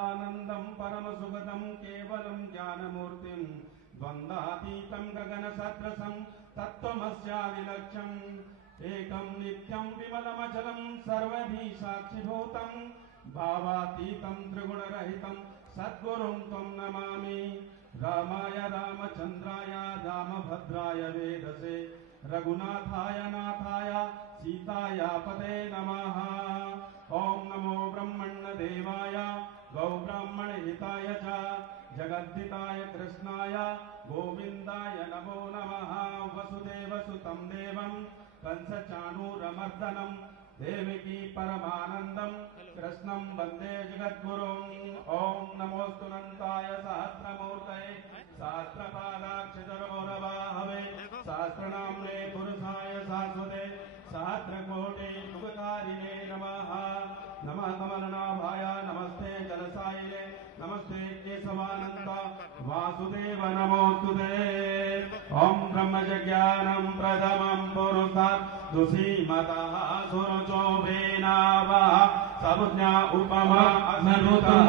सच्चिदानन्दं परमसुगतं केवलं ज्ञानमूर्तिं द्वन्द्वातीतं गगनसदृशं तत्त्वमस्यादिलक्ष्यम् एकं नित्यं विमलमचलं सर्वधी साक्षिभूतं भावातीतं त्रिगुणरहितं सद्गुरुं त्वं नमामि। रामाय रामचन्द्राय रामभद्राय वेदसे रघुनाथाय नाथाय सीताय पते नमः। ओं नमो ब्रह्मण्यदेवाय गौब्राह्मणहिताय च जगद्धिताय कृष्णाय गोविन्दाय नमो नमः। वसुदेवसुतं देवं कंसचाणूरमर्दनं देवकी परमानन्दं कृष्णं वन्दे जगद्गुरुं। ओं नमोऽस्तुनन्ताय सहस्रमूर्तये सहस्रपादाक्षरमौरवाहवे सहस्रनाम्ने पुरुषाय शाश्वते सहस्रकोटि युगकारिणे नमः। नमः कमलनाभाय नमस्ते जलसायिने नमस्ते केशवानन्द वासुदेव नमोस्तुते। ओं ब्रह्मज्ञानं प्रथमं पुरुषात् दुसीमतः सुरजो वेनावः सबुज्ञा उपमा असनुतः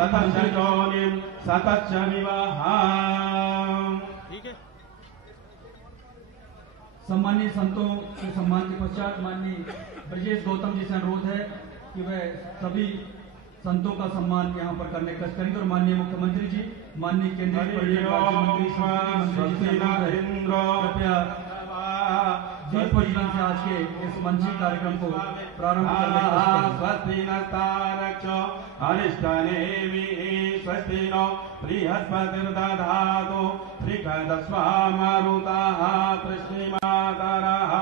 सतश्च योनिं सतश्च विवः। सम्मानीय संतों के सम्मान के पश्चात माननीय ब्रजेश गौतम जी से अनुरोध है कि वह सभी संतों का सम्मान यहाँ पर करने का करेंगे और माननीय मुख्यमंत्री जी माननीय केंद्रीय पर्यटन राज्य मंत्री कृपया दीप प्रज्वलन से आज के इस मंचित कार्यक्रम को प्रारंभ करने का स्वस्ति नस्तारक्षो अरिष्टनेमि स्वस्ति नो बृहस्पतिर्दधातु त्रिकदस्वामरुतः तृष्णिमातरः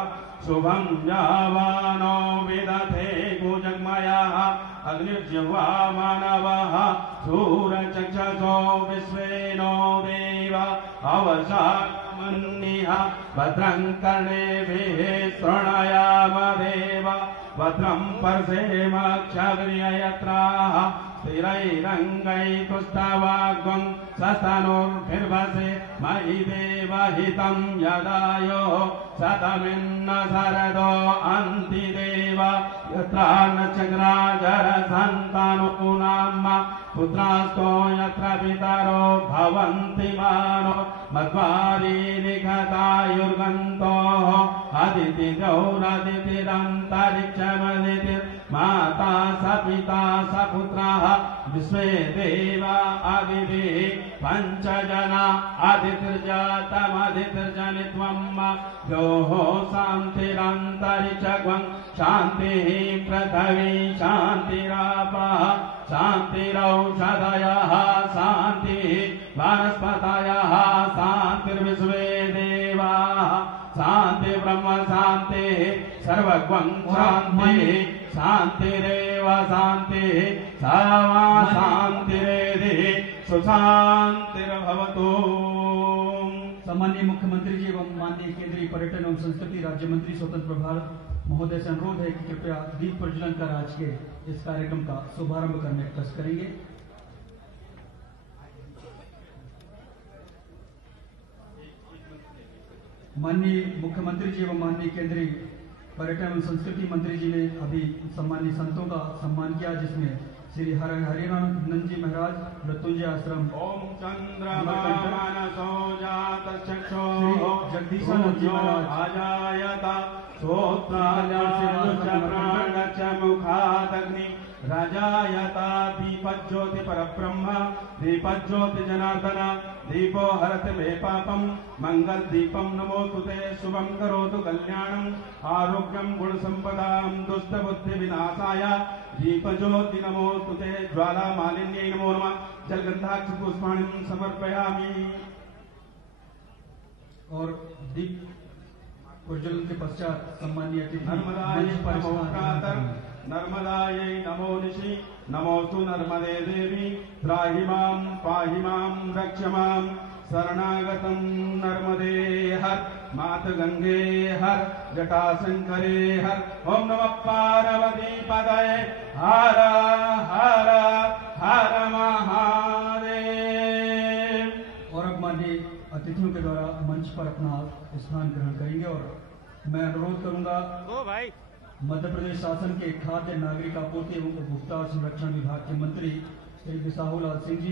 शुभं यावानो विदधे गुजग्मयः अग्निर्जिह्वा मानवः सूरचक्षसो विश्वेनो देव अवशामन्निः भद्रं कर्णेभिः शृणुयामदेव भद्रं पर्षेमक्षग्र्ययत्राः स्थिरैरङ्गैस्तुष्टवाग्वं सस्तनूर्भिर्वसे मयि देवहितं यदायो शतमिन्न शरदो अन्ति देव यत्र न चक्राजरसन्तानुनाम पुत्रास्तो यत्र पितरो भवन्ति मानो मध्वारीनिखतायुर्गन्तोः अदितिरौरदितिरन्तरिक्षमदितिर्माता स पिता स पुत्रः विश्वे देवा अदितिः पञ्चजना अदितिर्जातमदितिर्जनित्वं योः शान्तिरन्तरिक्षं शान्तिः पृथिवी शान्तिरापः शान्तिरौषधयः शान्तिः वनस्पतयः शान्तिर्विश्वे देवाः शान्ति ब्रह्म शान्तिः सर्वगं शान्तिः शान्तिरेव शान्तिः सर्वा शान्तिरेधि सुशान्तिर्भवतु। सम्माननीय मुख्यमंत्री जी एवं माननीय केंद्रीय पर्यटन एवं संस्कृति राज्य मंत्री स्वतंत्र प्रभार महोदय से अनुरोध है कि कृपया दीप प्रज्वलन कर आज के इस कार्यक्रम का शुभारंभ करने का कष्ट करेंगे। माननीय मुख्यमंत्री जी एवं माननीय केंद्रीय पर्यटन एवं संस्कृति मंत्री जी ने अभी सम्मानित संतों का सम्मान किया जिसमें श्री हरिरानंद जी महाराज मृत्युंजय आश्रम ओम चंद्रमानसो जातचक्षो जगदीशानंद जी महाराज आजायता श्रोत्राच प्राणच मुखादग्नि राजायता दीपज्योति परब्रह्म दीपज्योति जनार्दन दीपो हरति मे पापं मंगल दीपं नमोस्तुते शुभं करोतु कल्याणं आरोग्यं गुणसंपदां दुष्टबुद्धि विनाशाय दीपज्योति नमोस्तुते ज्वाला मालिन्यै नमो नमः जलगंधाक्ष पुष्पाणिं समर्पयामि। और दीप प्रज्वलन के पश्चात सम्मानीय अतिथि नर्मदायै नमो निशि नमोस्तु नर्मदे देवी त्राहि मां पाहि मां रक्ष मां शरणागतं नर्मदे हर मात गंगे हर जटाशंकरे हर। ओम नमः पार्वती पदये हर हर हर महादेव। और अब माननीय अतिथियों के द्वारा मंच पर अपना स्थान ग्रहण करेंगे और मैं अनुरोध करूंगा मध्य प्रदेश शासन के खाद्य नागरिक आपूर्ति एवं उपभोक्ता संरक्षण विभाग के मंत्री श्री बिसाहू लाल सिंह जी,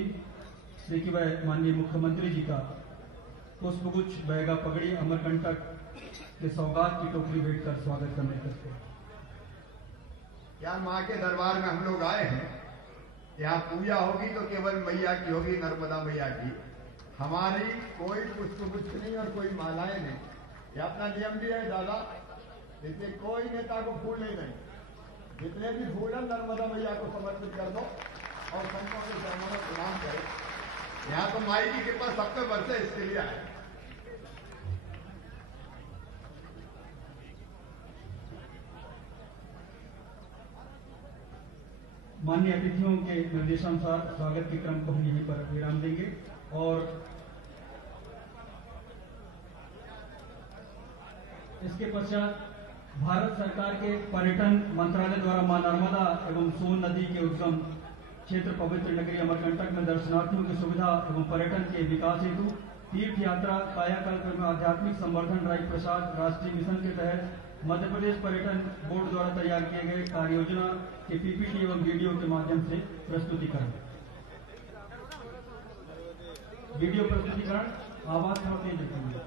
श्री कि वह माननीय मुख्यमंत्री जी का पुष्पगुच्छ, बैगा, पगड़ी, अमरकंटक के सौगात की टोकरी भेंट कर स्वागत करने करते हैं। यहाँ माँ के दरबार में हम लोग आए हैं। यहाँ पूजा होगी तो केवल मैया की होगी, नर्मदा मैया की। हमारी कोई पुष्पगुच्छ नहीं और कोई मालाएं नहीं। ये अपना नियम भी है दादा, इसलिए कोई नेता को फूल नहीं दें। जितने भी फूल हैं नर्मदा मैया को समर्पित कर दो और संतों के चरणों में प्रणाम करें। यहाँ तो माई की कृपा सब पे बरसे, इसके लिए आए। माननीय अतिथियों के निर्देशानुसार स्वागत के क्रम को हम यहीं पर विराम देंगे और इसके पश्चात भारत सरकार के पर्यटन मंत्रालय द्वारा मां नर्मदा एवं सोन नदी के उद्गम क्षेत्र पवित्र नगरी अमरकंटक में दर्शनार्थियों की सुविधा एवं पर्यटन के विकास हेतु तीर्थ यात्रा कायाकल्प एवं आध्यात्मिक संवर्धन ड्राइव प्रसाद राष्ट्रीय मिशन के तहत मध्य प्रदेश पर्यटन बोर्ड द्वारा तैयार किए गए कार्य योजना के पीपीटी एवं वीडियो के माध्यम से प्रस्तुतिकरण। वीडियो प्रस्तुतिकरण आवाज थोड़ा तेज रखेंगे।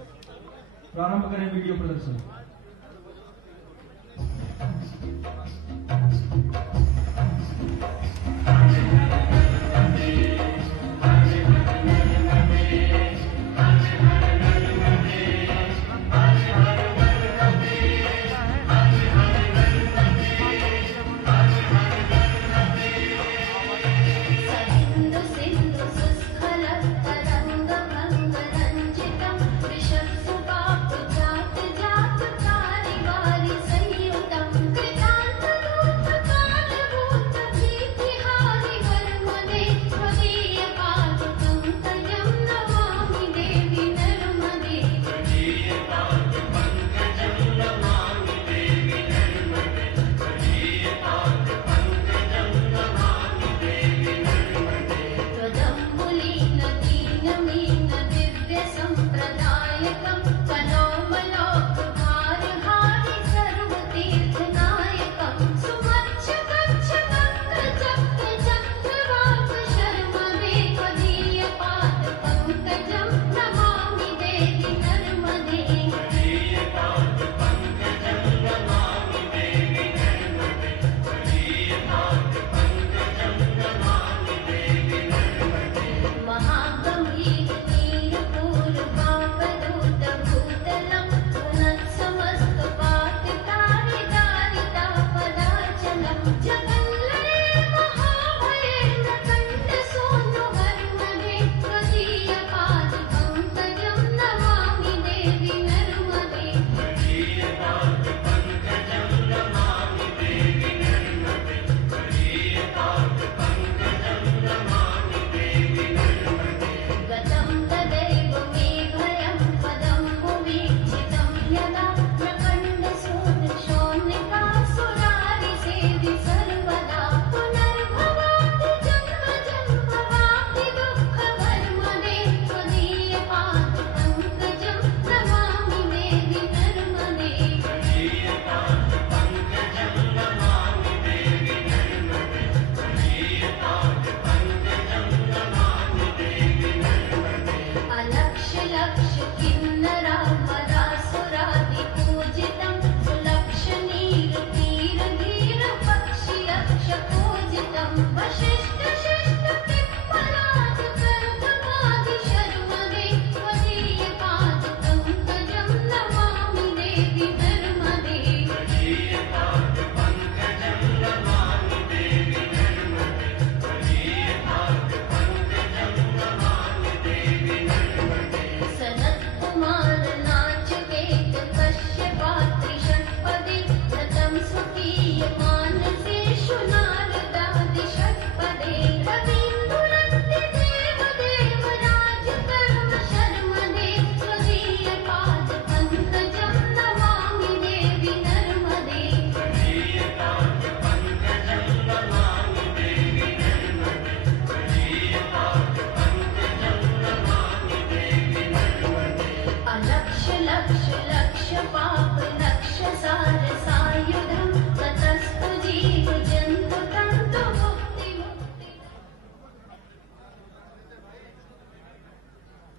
प्रारंभ करें वीडियो प्रदर्शन। जात जात कारी वारी संयुतम कृतांत रूप काल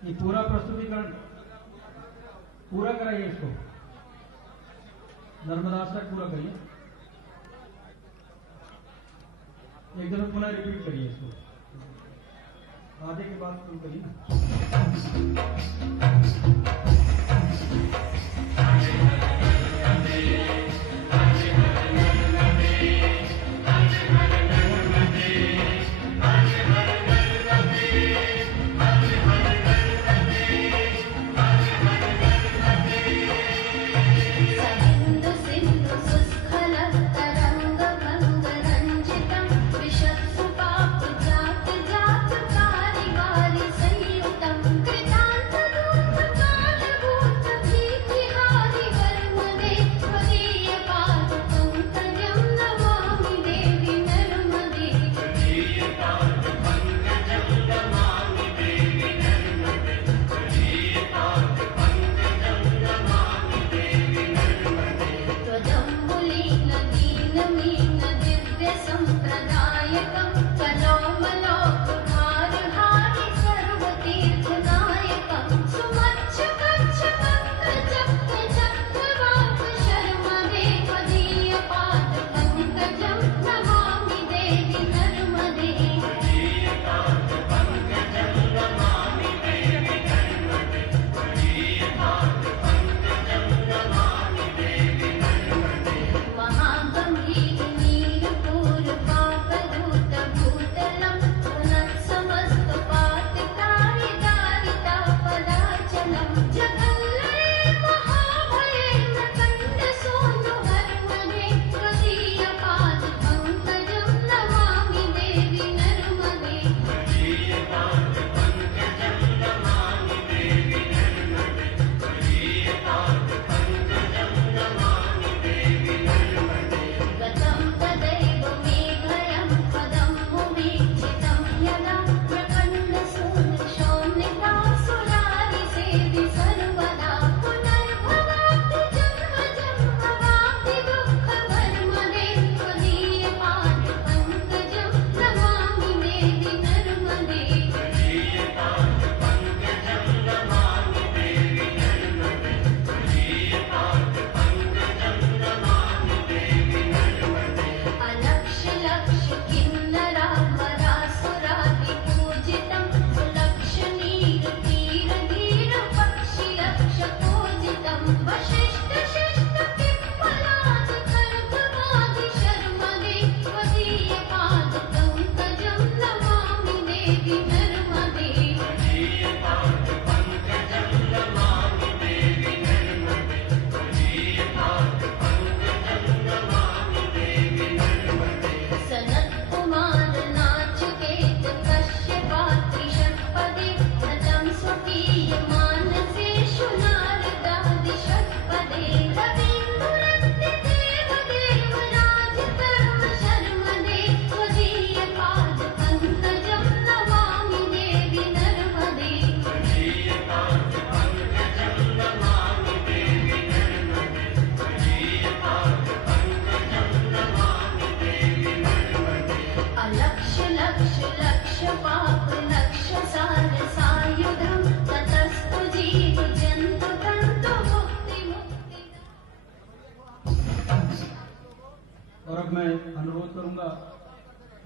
ये पूरा प्रस्तुतिकरण पूरा कराइए, इसको नर्मदाष्टक पूरा करिए, एक दफे पुनः रिपीट करिए इसको, आधे के बाद शुरू करिए ना।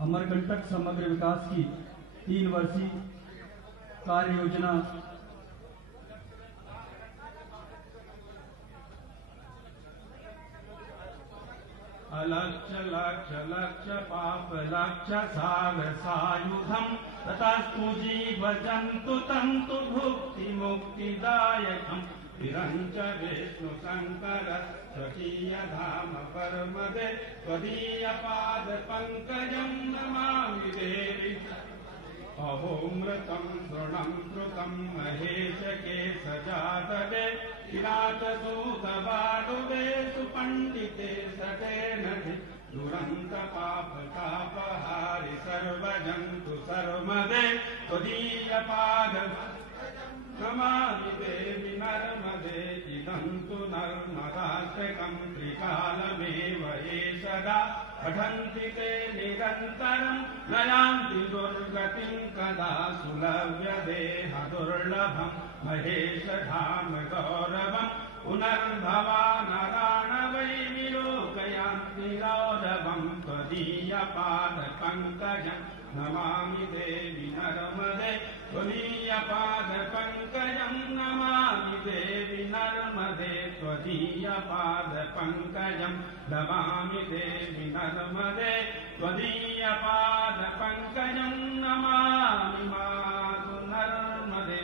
अमरकंटक समग्र विकास की 3 वर्षीय कार्य योजना अलक्ष्य लक्ष्य लक्ष्य पाप लक्ष्य सार सायुधम ततस्तु जीव जंतु तंतु भुक्ति मुक्तिदायकम विरंच विष्णु शंकर स्वकीय धाम परमदे त्वदीय पाद पंकजं नमामि देवी। अहोमृतं तृणं कृतं महेश केशजातवे किरातसूत बालुवे सुपंडिते सटे नदि दुरंत पाप तापहारि सर्वजन्तु सर्वमदे त्वदीय पाद नमामि देवि नर्मदे इदं तु नर्मदाष्टकं त्रिकालमेव एषदा पठन्ति ते निरन्तरं न यान्ति दुर्गतिं कदा सुलभ्यदेह दुर्लभं महेशधाम गौरवं पुनर्भवा नराणवै विलोकयान्ति रौरवं त्वदीयपादपङ्कजं नमामि देवि नर्मदे त्वदीयपादपङ्कजं नमामि देवि नर्मदे त्वदीयपादपङ्कजं नमामि देवि नर्मदे त्वदीयपादपङ्कजं नमामि मातु नर्मदे।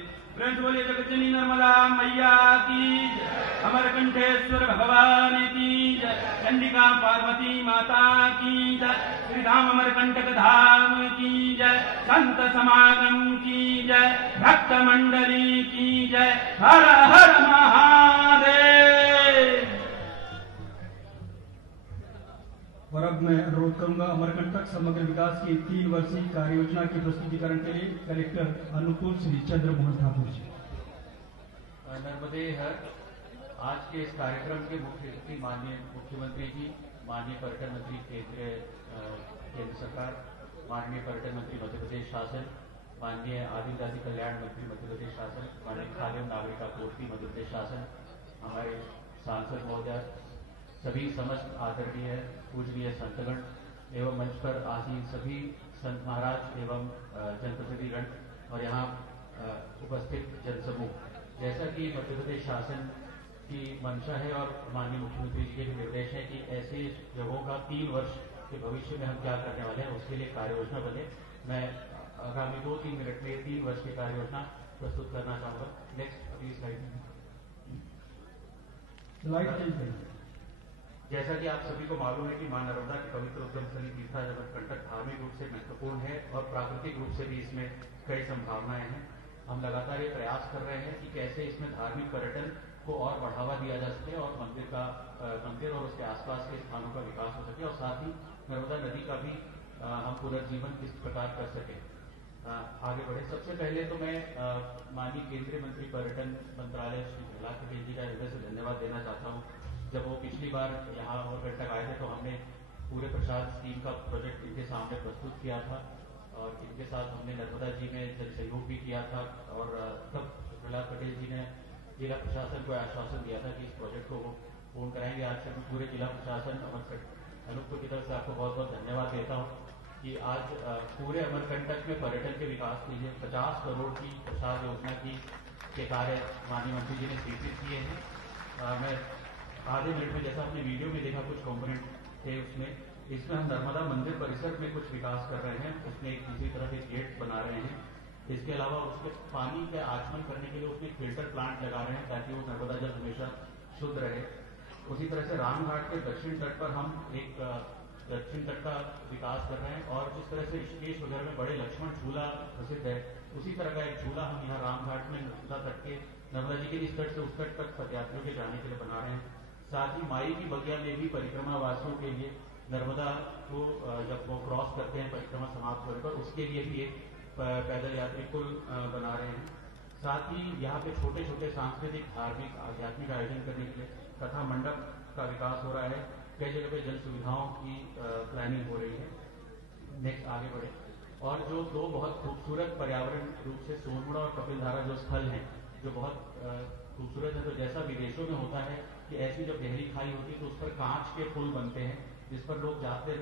बोलिए जगज्जनी नर्मदा मैया की जय, अमरकंठेश्वर भगवान की जय, चंडिका पार्वती माता की जय, श्रीधाम अमरकंटक धाम की जय, संत समागम की जय, भक्त मंडली की जय। हर हर महादेव। और अब मैं अनुरोध करूंगा अमरकंटक समग्र विकास की 3 वर्षीय कार्य योजना के प्रस्तुतिकरण के लिए कलेक्टर अनुकूल श्री चंद्रमोहन ठाकुर जी। नर्मदे हर आज के इस कार्यक्रम के मुख्य अतिथि माननीय मुख्यमंत्री जी, माननीय पर्यटन मंत्री केंद्र सरकार, माननीय पर्यटन मंत्री मध्य प्रदेश शासन, माननीय आदिवासी कल्याण मंत्री मध्य प्रदेश शासन, माननीय खाद्य एवं नागरिक आपूर्ति मध्य प्रदेश शासन, हमारे सांसद महोदय, सभी समस्त आदरणीय पूजनीय संतगण एवं मंच पर आसीन सभी संत महाराज एवं जनप्रतिनिधिगण और यहाँ उपस्थित जनसमूह। जैसा कि मध्य प्रदेश शासन की मंशा है और माननीय मुख्यमंत्री जी के भी निर्देश है कि ऐसे जगहों का 3 वर्ष के भविष्य में हम क्या करने वाले हैं उसके लिए कार्य योजना बने। मैं आगामी 2-3 मिनट में 3 वर्ष की कार्य योजना प्रस्तुत करना चाहूंगा। नेक्स्ट अगली स्लाइड। जैसा कि आप सभी को मालूम है कि मां नर्मदा की पवित्र उद्गम स्थली तीर्था अमरकंटक धार्मिक रूप से महत्वपूर्ण है और प्राकृतिक रूप से भी इसमें कई संभावनाएं हैं। हम लगातार ये प्रयास कर रहे हैं कि कैसे इसमें धार्मिक पर्यटन को और बढ़ावा दिया जा सके और मंदिर और उसके आसपास के स्थानों का विकास हो सके और साथ ही नर्मदा नदी का भी हम पुनर्जीवन किस प्रकार कर सके। आगे बढ़े। सबसे पहले तो मैं माननीय केंद्रीय मंत्री पर्यटन मंत्रालय श्री प्रहलाद पटेल जी का हृदय से धन्यवाद देना चाहता हूँ। जब वो पिछली बार यहाँ अमरकंटक आए थे तो हमने पूरे प्रसाद स्कीम का प्रोजेक्ट इनके सामने प्रस्तुत किया था और इनके साथ हमने नर्मदा जी में जन सहयोग भी किया था और तब प्रहलाद पटेल जी ने जिला प्रशासन को आश्वासन दिया था कि इस प्रोजेक्ट को वो पूर्ण कराएंगे। आज से पूरे जिला प्रशासन अनूपपुर की तरफ से आपको बहुत बहुत धन्यवाद देता हूँ कि आज पूरे अमरकंटक में पर्यटन के विकास के लिए 50 करोड़ की प्रसाद योजना के कार्य माननीय मंत्री जी ने स्वीकृत किए हैं। मैं आधे मिनट में जैसा आपने वीडियो में देखा कुछ कॉम्पोनेंट थे इसमें हम नर्मदा मंदिर परिसर में कुछ विकास कर रहे हैं। उसमें एक दूसरी तरफ एक गेट बना रहे हैं। इसके अलावा उसके पानी का आचमन करने के लिए उसमें फिल्टर प्लांट लगा रहे हैं ताकि वो नर्मदा जल हमेशा शुद्ध रहे। उसी तरह से रामघाट के दक्षिण तट पर हम एक दक्षिण तट का विकास कर रहे हैं और जिस तरह से ऋषिकेश वगैरह में बड़े लक्ष्मण झूला प्रसिद्ध है उसी तरह का एक झूला हम यहाँ रामघाट में नर्मदा जी के इस तट से उस तट तक पदयात्रियों के जाने के लिए बना रहे हैं। साथ ही माई की बगिया में भी परिक्रमा वासियों के लिए नर्मदा को जब वो क्रॉस करते हैं परिक्रमा समाप्त होने पर उसके लिए भी एक पैदल यात्री पुल बना रहे हैं। साथ ही यहाँ पे छोटे छोटे सांस्कृतिक धार्मिक आध्यात्मिक आयोजन करने के लिए कथा मंडप का विकास हो रहा है। कई जगह पे जन सुविधाओं की प्लानिंग हो रही है। नेक्स्ट आगे बढ़े। और जो 2 बहुत खूबसूरत पर्यावरण रूप से सोनमुड़ा और कपिलधारा जो स्थल हैं जो बहुत खूबसूरत है, तो जैसा विदेशों में होता है कि ऐसी जब गहरी खाई होती है तो उस पर कांच के पुल बनते हैं जिस पर लोग जाते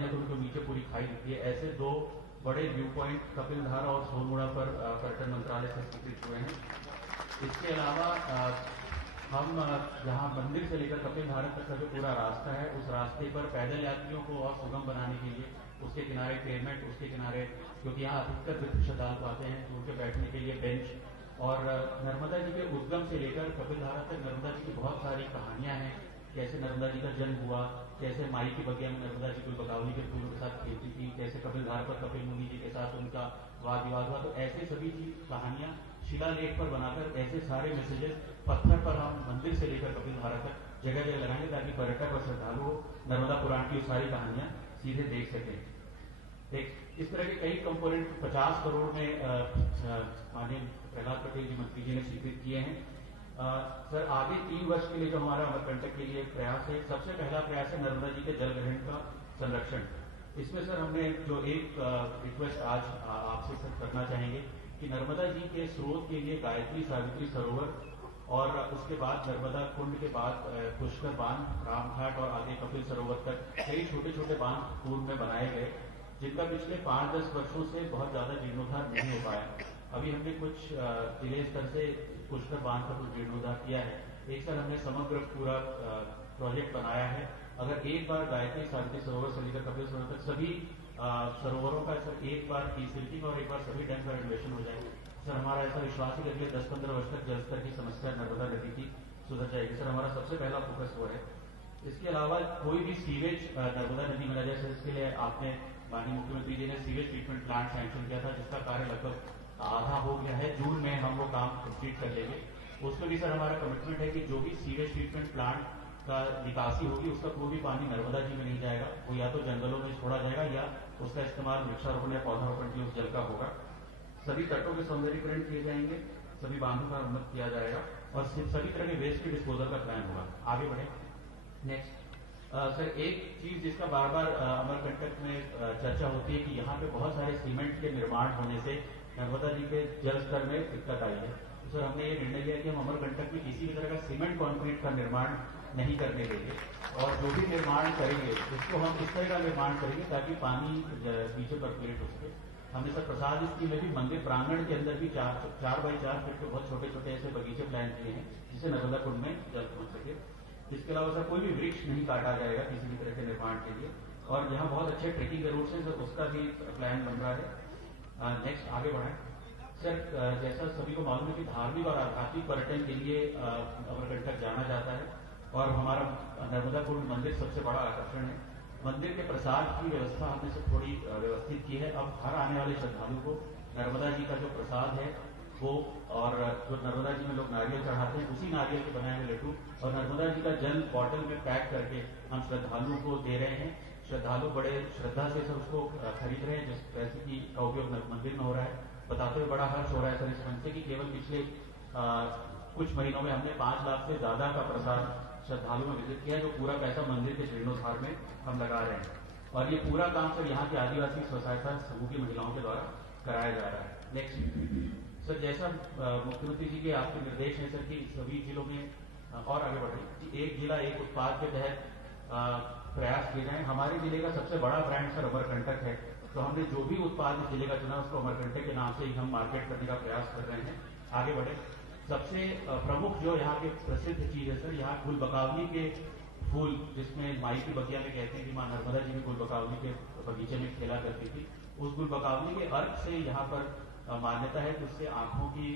हैं तो उनको नीचे पूरी खाई दिखती है। ऐसे 2 बड़े व्यू पॉइंट कपिलधारा और सोनमुड़ा पर पर्यटन मंत्रालय से स्वीकृत हुए हैं। इसके अलावा हम जहां मंदिर से लेकर कपिलधारा तक का जो पूरा रास्ता है उस रास्ते पर पैदल यात्रियों को और सुगम बनाने के लिए उसके किनारे पेमेंट, उसके किनारे क्योंकि यहाँ अधिकतर तीर्थ श्रद्धालु आते हैं तो उनके बैठने के लिए बेंच और नर्मदा जी के उद्गम से लेकर कपिलधारा तक नर्मदा जी की बहुत सारी कहानियां हैं। कैसे नर्मदा जी का जन्म हुआ, कैसे माई की बगिया में नर्मदा जी कोई बगावली के फूलों के साथ खेलती थी, कैसे कपिलधारा पर कपिल मुनि जी के साथ उनका वाद विवाद हुआ। तो ऐसे सभी चीज कहानियां शिलालेख पर बनाकर ऐसे सारे मैसेजेस पत्थर पर हम मंदिर से लेकर कपिलधारा तक जगह जगह लगाएंगे ताकि पर्यटक और श्रद्धालु नर्मदा पुराण की सारी कहानियां सीधे देख सकें। एक इस तरह के कई कंपोनेंट 50 करोड़ में माननीय प्रहलाद पटेल जी मंत्री जी ने स्वीकृत किए हैं। सर आगे 3 वर्ष के लिए जो हमारा अमरकंटक के लिए प्रयास है, सबसे पहला प्रयास है नर्मदा जी के जल ग्रहण का संरक्षण। इसमें सर हमने जो एक रिक्वेस्ट आज आपसे सर करना चाहेंगे कि नर्मदा जी के स्रोत के लिए गायत्री सावित्री सरोवर और उसके बाद नर्मदा कुंड के बाद पुष्कर बांध, रामघाट और आगे कपिल सरोवर तक कई छोटे छोटे बांध पूर्व में बनाए गए, जिनका पिछले 5-10 वर्षों से बहुत ज्यादा जीर्णोद्धार नहीं हो पाया। अभी हमने कुछ जिले स्तर से पुष्कर बांध का कुछ जीर्णोद्धार किया है। एक सर हमने समग्र पूरा प्रोजेक्ट बनाया है। अगर एक बार गायत्री सावित्री सरोवर से लेकर कपिल सरोवर तक सभी सरोवरों का सर एक बार डीसिल्टिंग और एक बार सभी डैम का रेनोवेशन हो जाए, सर हमारा ऐसा विश्वास है कि अगले 10-15 वर्ष तक जल स्तर की समस्या नर्मदा नदी की सुधर जाएगी। सर हमारा सबसे पहला फोकस वो है। इसके अलावा कोई भी सीवेज नर्मदा नदी में न जाए, इसके लिए आपने माननीय मुख्यमंत्री जी ने सीवेज ट्रीटमेंट प्लांट सैंक्शन किया था, जिसका कार्य लगभग आधा हो गया है। जून में हम वो काम कंप्लीट कर लेंगे। उसमें भी सर हमारा कमिटमेंट है कि जो भी सीवेज ट्रीटमेंट प्लांट का निकासी होगी उसका कोई भी पानी नर्मदा जी में नहीं जाएगा, वो या तो जंगलों में छोड़ा जाएगा या उसका इस्तेमाल वृक्षारोपण या पौधारोपण के उस जल का होगा। सभी तटों के सौंदर्यीकरण किए जाएंगे, सभी बांधों का उन्नत किया जाएगा और सभी तरह के वेस्ट के डिस्पोजल का प्लान होगा। आगे बढ़े। नेक्स्ट सर एक चीज जिसका बार बार अमरकंटक में चर्चा होती है कि यहाँ पे बहुत सारे सीमेंट के निर्माण होने से नर्मदा जी के जल स्तर में दिक्कत आई है। तो सर हमने ये निर्णय लिया कि हम अमरकंटक में किसी भी तरह का सीमेंट कॉन्क्रीट का निर्माण नहीं करने देंगे और जो भी निर्माण करेंगे उसको हम इस तरह का निर्माण करेंगे ताकि पानी नीचे परकुलेट हो सके। हमने सर प्रसाद स्कीम में भी मंदिर प्रांगण के अंदर भी 4 बाई 4 फीट के बहुत छोटे छोटे ऐसे बगीचे प्लान किए हैं जिससे नर्मदा कुंड में जल पहुंच सके। इसके अलावा सर कोई भी वृक्ष नहीं काटा जाएगा किसी भी तरह के निर्माण के लिए और यहाँ बहुत अच्छे ट्रेकिंग के रूट्स हैं सर, उसका भी प्लान बन रहा है। नेक्स्ट आगे बढ़ाएं। सर जैसा सभी को मालूम है कि धार्मिक और आध्यात्मिक पर्यटन के लिए अमरकंटक जाना जाता है और हमारा नर्मदा कुंड मंदिर सबसे बड़ा आकर्षण है। मंदिर के प्रसाद की व्यवस्था हमने सब थोड़ी व्यवस्थित की है। अब हर आने वाले श्रद्धालु को नर्मदा जी का जो प्रसाद है वो और जो नर्मदा जी में लोग नारियल चढ़ाते हैं उसी नारियल के बनाए हुए लड्डू और नर्मदा जी का जल बॉटल में पैक करके हम श्रद्धालुओं को दे रहे हैं। श्रद्धालु बड़े श्रद्धा से सर उसको खरीद रहे हैं, जिस पैसे की का उपयोग मंदिर में हो रहा है। बताते हुए बड़ा हर्ष हो रहा है सर इस मंच से कि केवल पिछले कुछ महीनों में हमने 5 लाख से ज्यादा का प्रसाद श्रद्धालु में विजिट किया, जो पूरा पैसा मंदिर के जीर्णोद्धार में हम लगा रहे हैं और ये पूरा काम सर यहाँ के आदिवासी स्वसहायता समूह की महिलाओं के द्वारा कराया जा रहा है। नेक्स्ट सर जैसा मुख्यमंत्री जी के आपके निर्देश हैं सर कि सभी जिलों में और आगे बढ़े कि एक जिला एक उत्पाद के तहत प्रयास किए जाए। हमारे जिले का सबसे बड़ा ब्रांड सर अमरकंटक है, तो हमने जो भी उत्पाद इस जिले का चुना उसको अमरकंटक के नाम से ही हम मार्केट करने का प्रयास कर रहे हैं। आगे बढ़े। सबसे प्रमुख जो यहाँ के प्रसिद्ध चीज है सर, यहाँ गुलबकावली के फूल, जिसमें माई की बगिया में कहते हैं कि माँ नर्मदा जी भी गुलबकावली के बगीचे में खेला करती थी। उस गुलबकावली के अर्क से यहाँ पर मान्यता है कि उससे आंखों की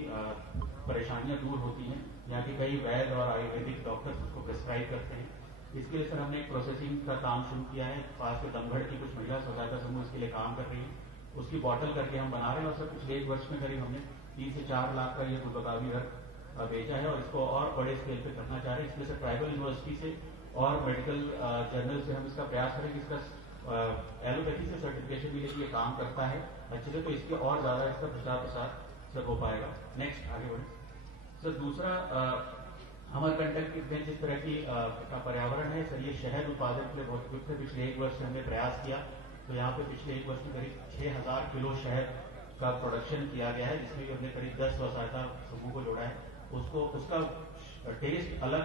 परेशानियां दूर होती हैं। यहाँ के कई वैद्य और आयुर्वेदिक डॉक्टर्स उसको प्रिस्क्राइब करते हैं। इसके लिए सर हमने एक प्रोसेसिंग का काम शुरू किया है। पास के दमगढ़ की कुछ महिला स्वसहायता समूह इसके लिए काम कर रही है। उसकी बॉटल करके हम बना रहे हैं और सर पिछले 1 वर्ष में करीब हमने 3 से 4 लाख का ये गुलबकावली अर्क बेचा है और इसको और बड़े स्केल पे करना चाह रहे हैं। इसमें से ट्राइबल यूनिवर्सिटी से और मेडिकल जर्नल से हम इसका प्रयास करेंगे। इसका एलोपैथी से सर्टिफिकेशन मिले कि ये काम करता है अच्छे से, तो इसके और ज्यादा इसका प्रचार प्रसार सर हो पाएगा। नेक्स्ट आगे बढ़े। सर दूसरा अमरकंटक में जिस तरह की का पर्यावरण है सर, ये शहद उत्पादन के लिए बहुत उपयुक्त है। पिछले 1 वर्ष से हमने प्रयास किया तो यहाँ पे पिछले 1 वर्ष में करीब 6000 किलो शहद का प्रोडक्शन किया गया है, जिसमें भी हमने करीब 10 स्वसहायता समूह को जोड़ा है। उसका टेस्ट अलग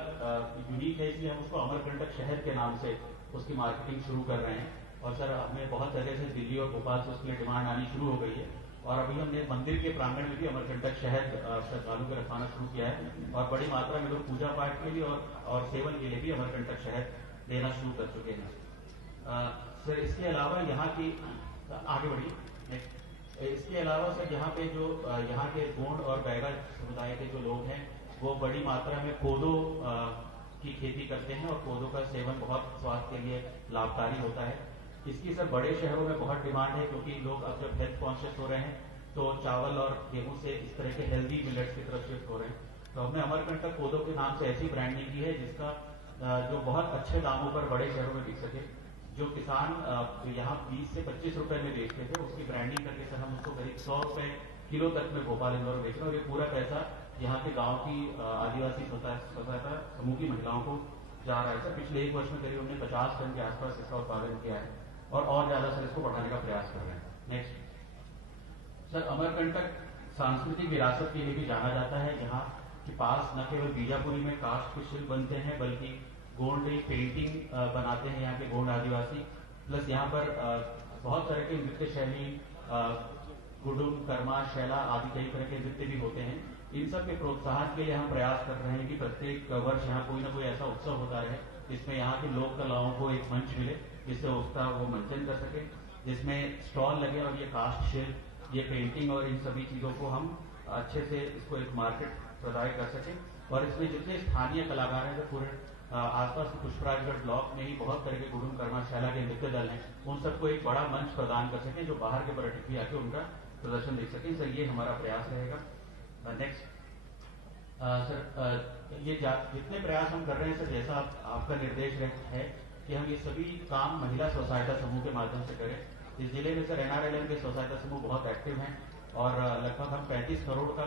यूनिक है, इसलिए हम उसको अमरकंटक शहद के नाम से उसकी मार्केटिंग शुरू कर रहे हैं। और सर हमें बहुत जगह से दिल्ली और भोपाल से उसके लिए डिमांड आनी शुरू हो गई है और अभी हमने मंदिर के प्रांगण में भी अमरकंटक शहद श्रद्धालुओं को रखवाना शुरू किया है और बड़ी मात्रा में लोग पूजा पाठ के लिए और सेवन के लिए भी अमरकंटक शहद देना शुरू कर चुके हैं। सर इसके अलावा यहाँ की आगे बढ़ी। इसके अलावा सर यहाँ पे जो यहाँ के गोंड और बैगा समुदाय के जो लोग हैं वो बड़ी मात्रा में पौधों की खेती करते हैं और पौधों का सेवन बहुत स्वास्थ्य के लिए लाभकारी होता है। इसकी सर बड़े शहरों में बहुत डिमांड है क्योंकि लोग अब जब हेल्थ कॉन्शियस हो रहे हैं तो चावल और गेहूं से इस तरह के हेल्दी मिलेट्स की तरफ शिफ्ट हो रहे हैं। तो हमने अमरकंटक पौधों के नाम से ऐसी ब्रांडिंग की है जिसका जो बहुत अच्छे दामों पर बड़े शहरों में बिक सके। जो किसान यहाँ 20 से 25 रुपए में बेचते थे, उसकी ब्रांडिंग करके सर हम उसको करीब 100 रुपए किलो तक में भोपाल इंदौर बेच रहे हैं और ये पूरा पैसा यहाँ के गांव की आदिवासी सहायता समूह की महिलाओं को जा रहा है। सर पिछले 1 वर्ष में करीब हमने 50 टन के आसपास इसका उत्पादन किया है और ज्यादा सर इसको बढ़ाने का प्रयास कर रहे हैं। नेक्स्ट सर, अमरकंटक सांस्कृतिक विरासत के लिए भी जाना जाता है। यहाँ के पास न केवल बीजापुरी में काष्ठ के शिल्प बनते हैं बल्कि गोंडी पेंटिंग बनाते हैं यहाँ के गोंड आदिवासी। प्लस यहाँ पर बहुत तरह के नृत्य शैली, गुडुम, कर्मा, शैला आदि कई तरह के नृत्य भी होते हैं। इन सब के प्रोत्साहन के लिए हम प्रयास कर रहे हैं कि प्रत्येक वर्ष यहाँ कोई ना कोई ऐसा उत्सव होता रहे जिसमें यहाँ की लोक कलाओं को एक मंच मिले, जिससे उसका वो मंचन कर सके, जिसमें स्टॉल लगे और ये काष्ठ शिल्प, ये पेंटिंग और इन सभी चीजों को हम अच्छे से इसको एक मार्केट प्रदान कर सके। और इसमें जितने स्थानीय कलाकार हैं, तो पूरे आसपास के पुष्पराजगढ़ ब्लॉक में ही बहुत तरह के गुडुम, कर्मा, शैला के नृत्य दल हैं, उन सबको एक बड़ा मंच प्रदान कर सके जो बाहर के पर्यटक भी आके उनका प्रदर्शन देख सके। सर ये हमारा प्रयास रहेगा। नेक्स्ट सर, ये जितने प्रयास हम कर रहे हैं सर, जैसा आपका निर्देश है कि हम ये सभी काम महिला स्व सहायता समूह के माध्यम से करें। इस जिले में सर NRLM के स्व सहायता समूह बहुत एक्टिव हैं और लगभग हम 35 करोड़ का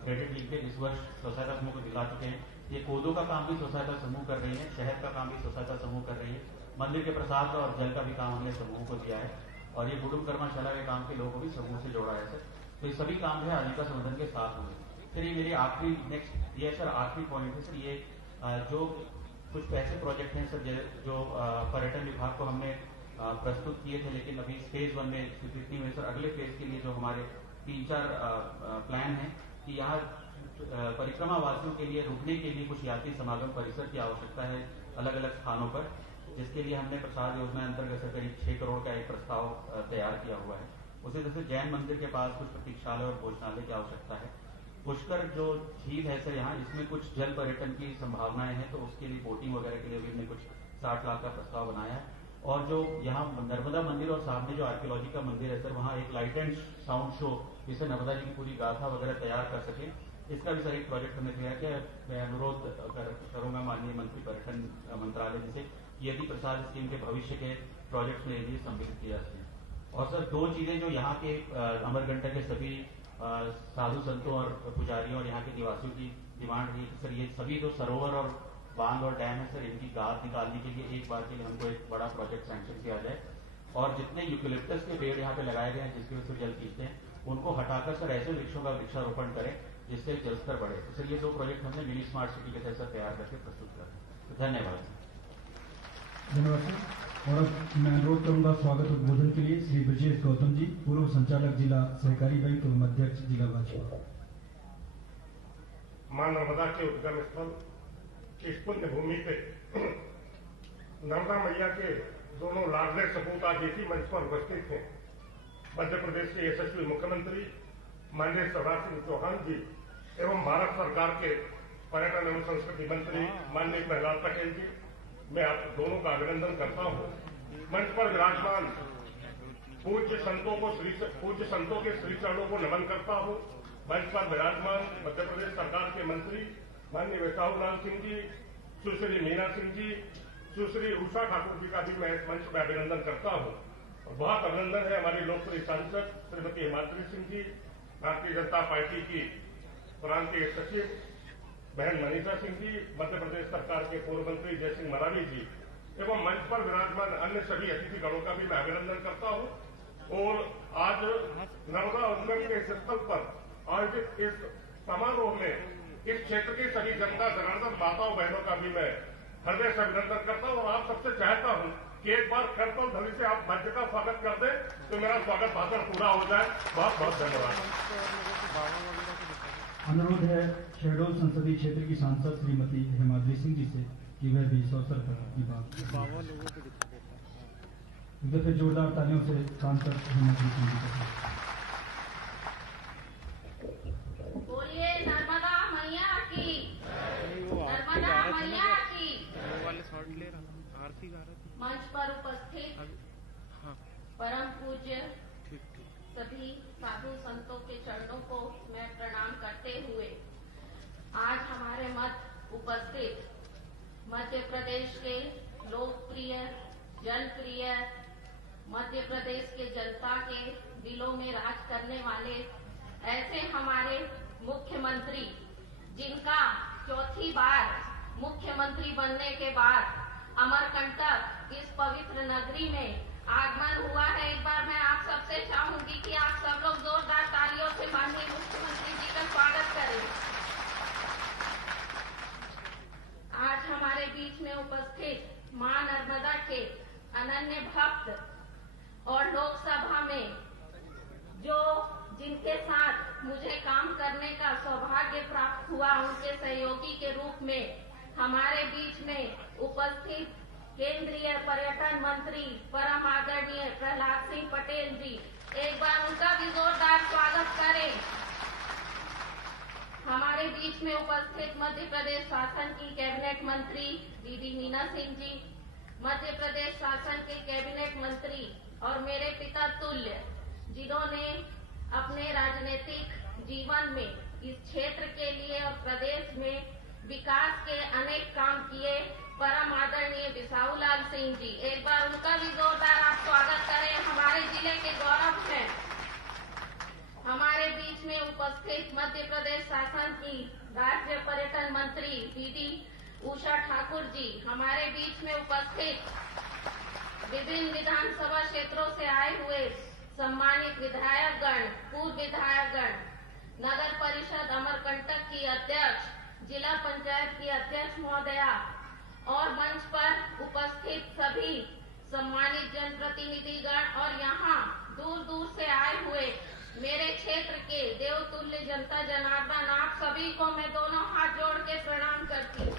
क्रेडिट लिंकेज इस वर्ष स्व सहायता समूह को दिला चुके हैं। ये कोदो का काम भी स्व सहायता समूह कर रही है, शहद का काम भी स्व सहायता समूह कर रही है, मंदिर के प्रसाद और जल का भी काम हमने समूह को दिया है और ये गुडुम, कर्मा, शैला के काम के लोगों को भी समूह से जोड़ा है सर। तो ये सभी काम जो है आजीविका संवर्धन के साथ होंगे। फिर ये मेरी आखिरी नेक्स्ट ये सर आखिरी पॉइंट है सर, ये जो कुछ ऐसे प्रोजेक्ट हैं सर जो पर्यटन विभाग को हमने प्रस्तुत किए थे, लेकिन अभी फेज 1 में स्वीकृति में सर अगले फेज के लिए जो हमारे 3-4 प्लान है कि यहाँ परिक्रमा वासियों के लिए रुकने के लिए कुछ यात्री समागम परिसर की आवश्यकता है अलग अलग स्थानों पर, जिसके लिए हमने प्रसाद योजना अंतर्गत करीब 6 करोड़ का एक प्रस्ताव तैयार किया हुआ है। उसी तरह से जैन मंदिर के पास कुछ प्रतीक्षालय और भोजनालय की आवश्यकता है। पुष्कर जो झील है सर यहाँ, इसमें कुछ जल पर्यटन की संभावनाएं हैं, तो उसके लिए बोटिंग वगैरह के लिए भी हमने कुछ 60 लाख का प्रस्ताव बनाया है। और जो यहाँ नर्मदा मंदिर और सामने जो आर्कियोलॉजी का मंदिर है सर, वहाँ एक लाइट एंड साउंड शो जिससे नर्मदा जी की पूरी गाथा वगैरह तैयार कर सके, इसका भी सर एक प्रोजेक्ट हमने तैयार किया। मैं अनुरोध करूंगा माननीय मंत्री पर्यटन मंत्रालय से यदि प्रसाद स्कीम के भविष्य के प्रोजेक्ट में यदि सम्मिलित किया जाए। और सर 2 चीजें जो यहाँ के अमरकंटक के सभी साधु संतों और पुजारियों और यहाँ के निवासियों की डिमांड रही है सर, ये सभी जो सरोवर और बांध और डैम है सर, इनकी गाद निकालने के लिए एक बार के लिए हमको एक बड़ा प्रोजेक्ट सैंक्शन किया जाए और जितने यूकेलिप्टस के पेड़ यहाँ पे लगाए गए हैं जिसकी वजह से जल खींचते हैं, उनको हटाकर सर ऐसे वृक्षों का वृक्षारोपण करें जिससे जलस्तर बढ़े। तो सर ये 2 प्रोजेक्ट हमने मिनी स्मार्ट सिटी के तहत तैयार करके प्रस्तुत कर रहे हैं। तो धन्यवाद सर। और अब मैं अनुरोध करूंगा स्वागत उद्बोधन के लिए श्री ब्रजेश गौतम जी, पूर्व संचालक जिला सहकारी बैंक एवं अध्यक्ष जिला भाजपा। मां नर्मदा के उद्गम स्थल इस पुण्य भूमि पे नर्मदा मैया के दोनों लाडले सपूत आज इसी मंच पर उपस्थित हैं। मध्य प्रदेश के यशस्वी मुख्यमंत्री माननीय शिवराज सिंह चौहान जी एवं भारत सरकार के पर्यटन एवं संस्कृति मंत्री माननीय प्रहलाद पटेल जी, मैं आप दोनों का अभिनंदन करता हूं। मंच पर विराजमान पूज्य संतों के श्री चरणों को नमन करता हूं। मंच पर विराजमान मध्य प्रदेश सरकार के मंत्री माननीय वैसाहू लाल सिंह जी, सुश्री मीना सिंह जी, सुश्री उषा ठाकुर जी का भी मैं इस मंच पर अभिनंदन करता हूं। और बहुत अभिनंदन है हमारी लोकप्रिय सांसद श्रीमती हिमाद्री सिंह जी, भारतीय जनता पार्टी की प्रांतीय सचिव बहन मनीषा सिंह जी, मध्य प्रदेश सरकार के पूर्व मंत्री जय सिंह मरावी जी एवं मंच पर विराजमान अन्य सभी अतिथिगणों का भी मैं अभिनंदन करता हूं। और आज नर्मदा उद्गम के स्थल पर आयोजित इस समारोह में इस क्षेत्र की सभी जनता जनार्दन माताओं बहनों का भी मैं हृदय से अभिनंदन करता हूं और आप सबसे चाहता हूं कि एक बार करतल ध्वनि से आप मंच का स्वागत कर दें तो मेरा स्वागत भाषण पूरा हो जाए। बहुत बहुत धन्यवाद। अनुरोध है शहडोल संसदीय क्षेत्र की सांसद श्रीमती हिमाद्री सिंह जी से कि वह भी इस अवसर पर अपनी बात एक दफे जोरदार तालियों से सांसद हिमाद्री सिंह जी को बोलिए नर्मदा मैया की, नर्मदा मैया की। मंच पर उपस्थित परम पूज्य सभी साधु संतों के चरणों को मैं प्रणाम करते हुए आज हमारे मध्य उपस्थित मध्य प्रदेश के लोकप्रिय जनप्रिय मध्य प्रदेश के जनता के दिलों में राज करने वाले ऐसे हमारे मुख्यमंत्री, जिनका चौथी बार मुख्यमंत्री बनने के बाद अमरकंटक इस पवित्र नगरी में आगमन हुआ है। एक बार मैं आप सबसे चाहूंगी कि आप सब लोग जोरदार तालियों से माननीय मुख्यमंत्री जी का स्वागत करें। आज हमारे बीच में उपस्थित मां नर्मदा के अनन्य भक्त और लोकसभा में जिनके साथ मुझे काम करने का सौभाग्य प्राप्त हुआ, उनके सहयोगी के रूप में हमारे बीच में उपस्थित केंद्रीय पर्यटन मंत्री परम आदरणीय प्रहलाद सिंह पटेल जी, एक बार उनका भी जोरदार स्वागत करें। हमारे बीच में उपस्थित मध्य प्रदेश शासन की कैबिनेट मंत्री दीदी मीना सिंह जी, मध्य प्रदेश शासन के कैबिनेट मंत्री और मेरे पिता तुल्य, जिन्होंने अपने राजनीतिक जीवन में इस क्षेत्र के लिए और प्रदेश में विकास के अनेक काम किए, परम आदरणीय बिसाहूलाल सिंह जी, एक बार उनका भी जोरदार आप स्वागत करें। हमारे जिले के गौरव हैं। हमारे बीच में उपस्थित मध्य प्रदेश शासन की राज्य पर्यटन मंत्री दीदी उषा ठाकुर जी, हमारे बीच में उपस्थित विभिन्न विधानसभा क्षेत्रों से आए हुए सम्मानित विधायकगण, पूर्व विधायकगण, नगर परिषद अमरकंटक की अध्यक्ष, जिला पंचायत की अध्यक्ष महोदया और मंच पर उपस्थित सभी सम्मानित जनप्रतिनिधिगण और यहाँ दूर दूर से आए हुए मेरे क्षेत्र के देवतुल्य जनता जनार्दन, आप सभी को मैं दोनों हाथ जोड़ के प्रणाम करती हूँ।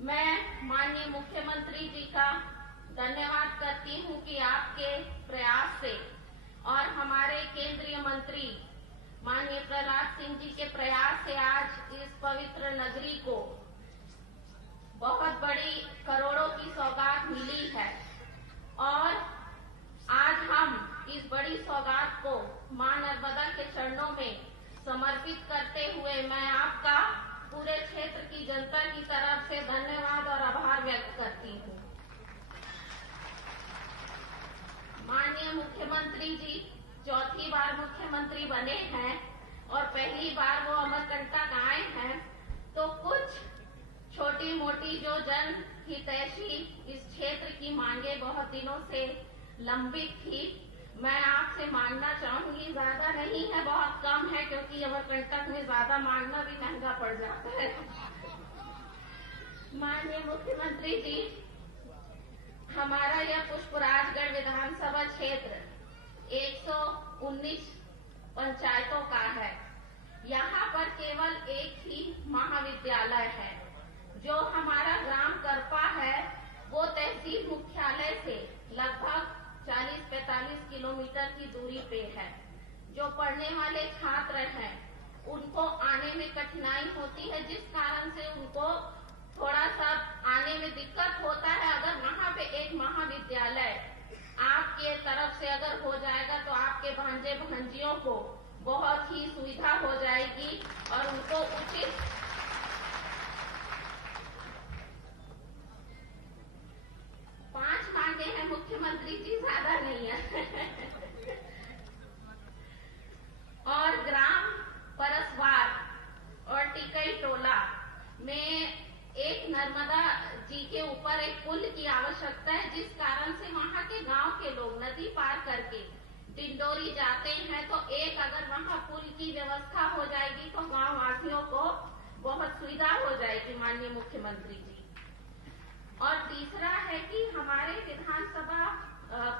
मैं माननीय मुख्यमंत्री जी का धन्यवाद करती हूँ कि आपके प्रयास से और हमारे केंद्रीय मंत्री माननीय प्रहलाद सिंह जी के प्रयास से आज इस पवित्र नगरी को बहुत बड़ी करोड़ों की सौगात मिली है और आज हम इस बड़ी सौगात को मां नर्मदा के चरणों में समर्पित करते हुए मैं आपका पूरे क्षेत्र की जनता की तरफ से धन्यवाद और आभार व्यक्त करती हूँ। माननीय मुख्यमंत्री जी चौथी बार मुख्यमंत्री बने हैं और पहली बार वो अमरकंटक आए हैं, तो कुछ छोटी मोटी जो जनहितैषी इस क्षेत्र की मांगे बहुत दिनों से लंबित थी, मैं आपसे मांगना चाहूंगी, ज्यादा नहीं है, बहुत कम है, क्योंकि अमरकंटक में ज्यादा मांगना भी महंगा पड़ जाता है। माननीय मुख्यमंत्री जी, हमारा यह पुष्पराजगढ़ विधानसभा क्षेत्र 119 पंचायतों का है। यहाँ पर केवल एक ही महाविद्यालय है। जो हमारा ग्राम करपा है वो तहसील मुख्यालय से लगभग 40-45 किलोमीटर की दूरी पे है। जो पढ़ने वाले छात्र हैं उनको आने में कठिनाई होती है, जिस कारण से उनको थोड़ा सा आने में दिक्कत होता है। अगर वहाँ पे एक महाविद्यालय आपके तरफ से अगर हो जाएगा तो आपके भांजे भंजियों को बहुत ही सुविधा हो जाएगी और उनको उचित पांच मांगे हैं मुख्यमंत्री जी, ज्यादा नहीं है। और ग्राम परसवार और टिकई टोला में एक नर्मदा जी के ऊपर एक पुल की आवश्यकता है, जिस कारण से वहाँ के गांव के लोग नदी पार करके डिंडोरी जाते हैं। तो एक अगर वहाँ पुल की व्यवस्था हो जाएगी तो गांव वासियों को बहुत सुविधा हो जाएगी माननीय मुख्यमंत्री जी। और तीसरा है कि हमारे विधानसभा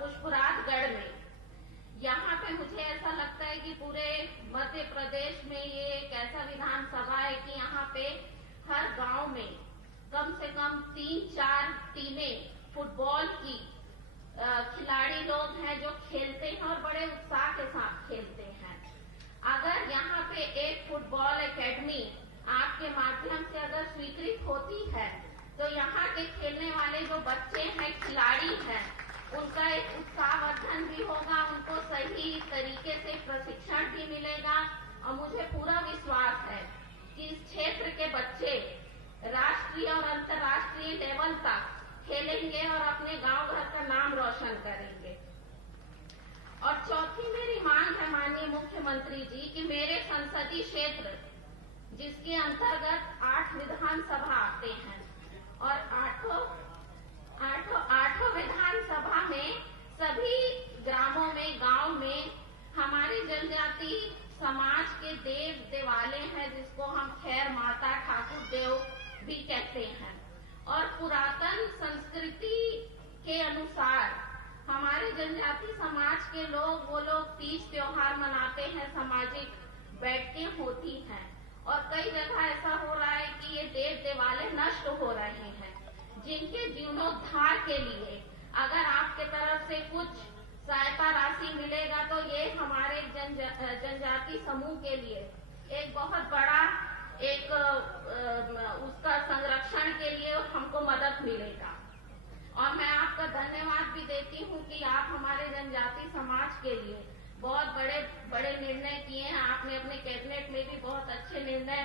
पुष्पराजगढ़ में यहाँ पे मुझे ऐसा लगता है कि पूरे मध्य प्रदेश में ये एक ऐसा विधानसभा है कि यहाँ पे हर गांव में कम से कम 3-4 टीमें फुटबॉल की खिलाड़ी लोग हैं जो खेलते हैं और बड़े उत्साह के साथ खेलते हैं। अगर यहाँ पे एक फुटबॉल एकेडमी आपके माध्यम से अगर स्वीकृत होती है तो यहाँ के खेलने वाले जो बच्चे हैं, खिलाड़ी हैं, उनका एक उत्साहवर्धन भी होगा, उनको सही तरीके से प्रशिक्षण भी मिलेगा। और मुझे पूरा विश्वास है कि इस क्षेत्र के बच्चे राष्ट्र राष्ट्रीय और अंतर्राष्ट्रीय लेवल तक खेलेंगे और अपने गांव घर का नाम रोशन करेंगे। और चौथी मेरी मांग है माननीय मुख्यमंत्री जी कि मेरे संसदीय क्षेत्र जिसके अंतर्गत 8 विधानसभा आते हैं और आठों विधानसभा में सभी ग्रामों में गांव में हमारी जनजाति समाज के देव देवालय हैं जिसको हम खैर माता ठाकुर देव भी कहते हैं। और पुरातन संस्कृति के अनुसार हमारे जनजाति समाज के वो लोग तीज त्योहार मनाते हैं, सामाजिक बैठकें होती हैं और कई जगह ऐसा हो रहा है कि ये देव देवालय नष्ट हो रहे हैं, जिनके जीर्णोद्धार के लिए अगर आपके तरफ से कुछ सहायता राशि मिलेगा तो ये हमारे जनजाति समूह के लिए एक बहुत बड़ा उसका संरक्षण के लिए हमको मदद मिलेगा। और मैं आपका धन्यवाद भी देती हूँ कि आप हमारे जनजाति समाज के लिए बहुत बड़े बड़े निर्णय किए हैं। आपने अपने कैबिनेट में भी बहुत अच्छे निर्णय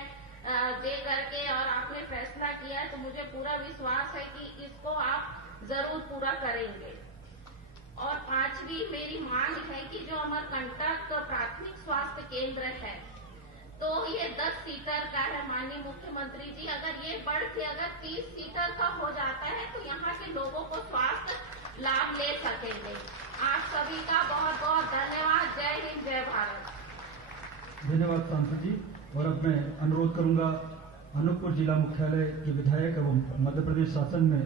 दे करके और आपने फैसला किया है, तो मुझे पूरा विश्वास है कि इसको आप जरूर पूरा करेंगे। और पांचवी मेरी मांग है कि जो अमरकंटक प्राथमिक स्वास्थ्य केंद्र है तो ये 10 सीटर का है माननीय मुख्यमंत्री जी, अगर ये बढ़ के अगर 30 सीटर का हो जाता है तो यहाँ के लोगों को स्वास्थ्य लाभ ले सकेंगे। आप सभी का बहुत बहुत धन्यवाद। जय हिंद, जय भारत। धन्यवाद सांसद जी। और अब मैं अनुरोध करूंगा अनूपपुर जिला मुख्यालय के विधायक एवं मध्य प्रदेश शासन में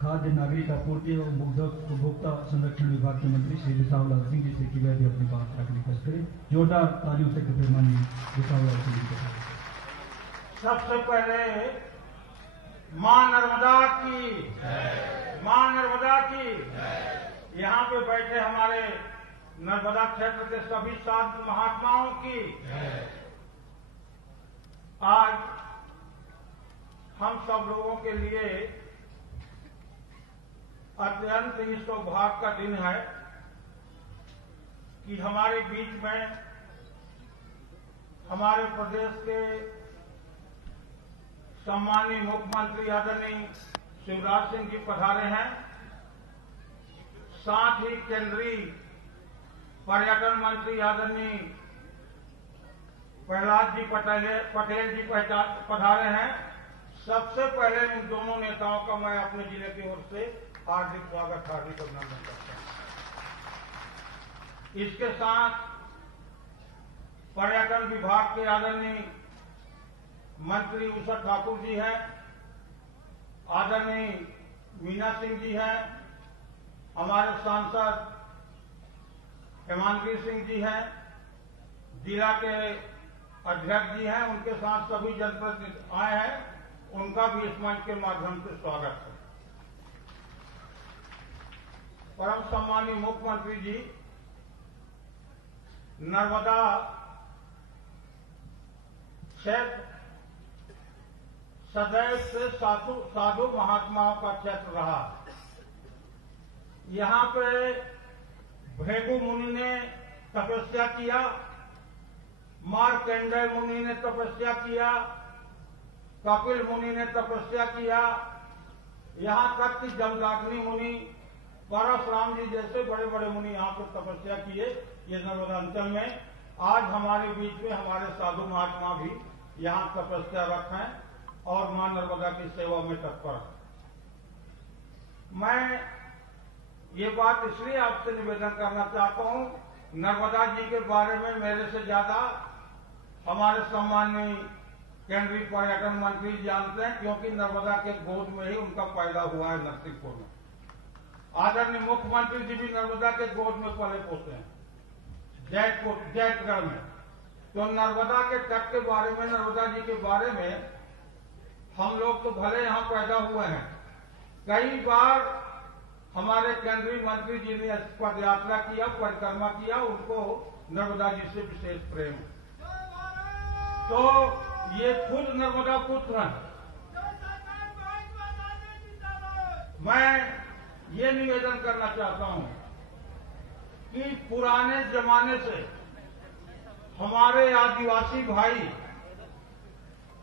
खाद्य नागरिक आपूर्ति एवं उपभोक्ता संरक्षण विभाग के मंत्री श्री बिसाहूलाल सिंह जी से कि वह भी अपनी बात रखने की कोशिश करें। जोरदार तालियों से कृपया माननीय बिसाहूलाल सिंह जी को। सबसे पहले मां नर्मदा की, मां नर्मदा की। यहाँ पे बैठे हमारे नर्मदा क्षेत्र के सभी संत महात्माओं की। आज हम सब लोगों के लिए अत्यंत ही सौभाग्य का दिन है कि हमारे बीच में हमारे प्रदेश के सम्माननीय मुख्यमंत्री आदरणीय शिवराज सिंह जी पधारे हैं। साथ ही केंद्रीय पर्यटन मंत्री आदरणीय प्रहलाद जी पटेल जी पधारे हैं। सबसे पहले इन दोनों नेताओं का मैं अपने जिले की ओर से हार्दिक स्वागत, हार्दिक अभिनंदन करता हूं। इसके साथ पर्यटन विभाग के आदरणीय मंत्री उषा ठाकुर जी हैं, आदरणीय मीना सिंह जी हैं, हमारे सांसद हेमांगी सिंह जी हैं, जिला के अध्यक्ष जी हैं, उनके साथ सभी जनप्रतिनिधि आए हैं, उनका भी इस मंच के माध्यम से स्वागत है। परम सम्मानीय मुख्यमंत्री जी, नर्मदा क्षेत्र सदैव से साधु महात्माओं का क्षेत्र रहा। यहाँ पे भृगु मुनि ने तपस्या किया, मार्कंडेय मुनि ने तपस्या किया, कपिल मुनि ने तपस्या किया, यहाँ तक कि जमदग्नि मुनि, परशुराम जी जैसे बड़े बड़े मुनि यहाँ पर तपस्या किए ये नर्मदा अंचल में। आज हमारे बीच में हमारे साधु महात्मा भी यहाँ तपस्या रखें और मां नर्मदा की सेवा में तत्पर हैं। मैं ये बात इसलिए आपसे निवेदन करना चाहता हूँ, नर्मदा जी के बारे में मेरे से ज्यादा हमारे सम्माननीय केंद्रीय पर्यटन मंत्री जानते हैं, क्योंकि नर्मदा के गोद में ही उनका पैदा हुआ है नरसिंहपुर में। आदरणीय मुख्यमंत्री जी भी नर्मदा के गोद में पले पोते हैं, जैतगढ़ में। तो नर्मदा के तट के बारे में, नर्मदा जी के बारे में हम लोग तो भले यहाँ पैदा हुए हैं, कई बार हमारे केंद्रीय मंत्री जी ने पद यात्रा किया, परिक्रमा किया, उनको नर्मदा जी से विशेष प्रेम। तो ये खुद नर्मदा पुत्र हैं। मैं ये निवेदन करना चाहता हूं कि पुराने जमाने से हमारे आदिवासी भाई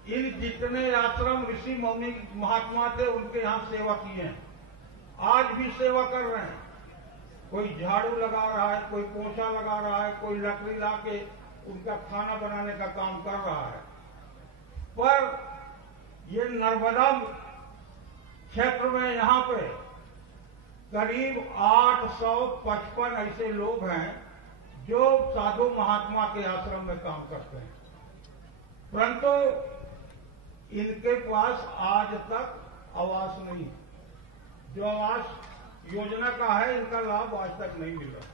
इन जितने आश्रम ऋषि मुनि महात्मा थे उनके यहाँ सेवा किए हैं, आज भी सेवा कर रहे हैं। कोई झाड़ू लगा रहा है, कोई पोछा लगा रहा है, कोई लकड़ी ला के उनका खाना बनाने का काम कर रहा है। पर ये नर्मदा क्षेत्र में यहाँ पे करीब 855 ऐसे लोग हैं जो साधु महात्मा के आश्रम में काम करते हैं, परंतु इनके पास आज तक आवास नहीं है। जो आवास योजना का है इनका लाभ आज तक नहीं मिल रहा।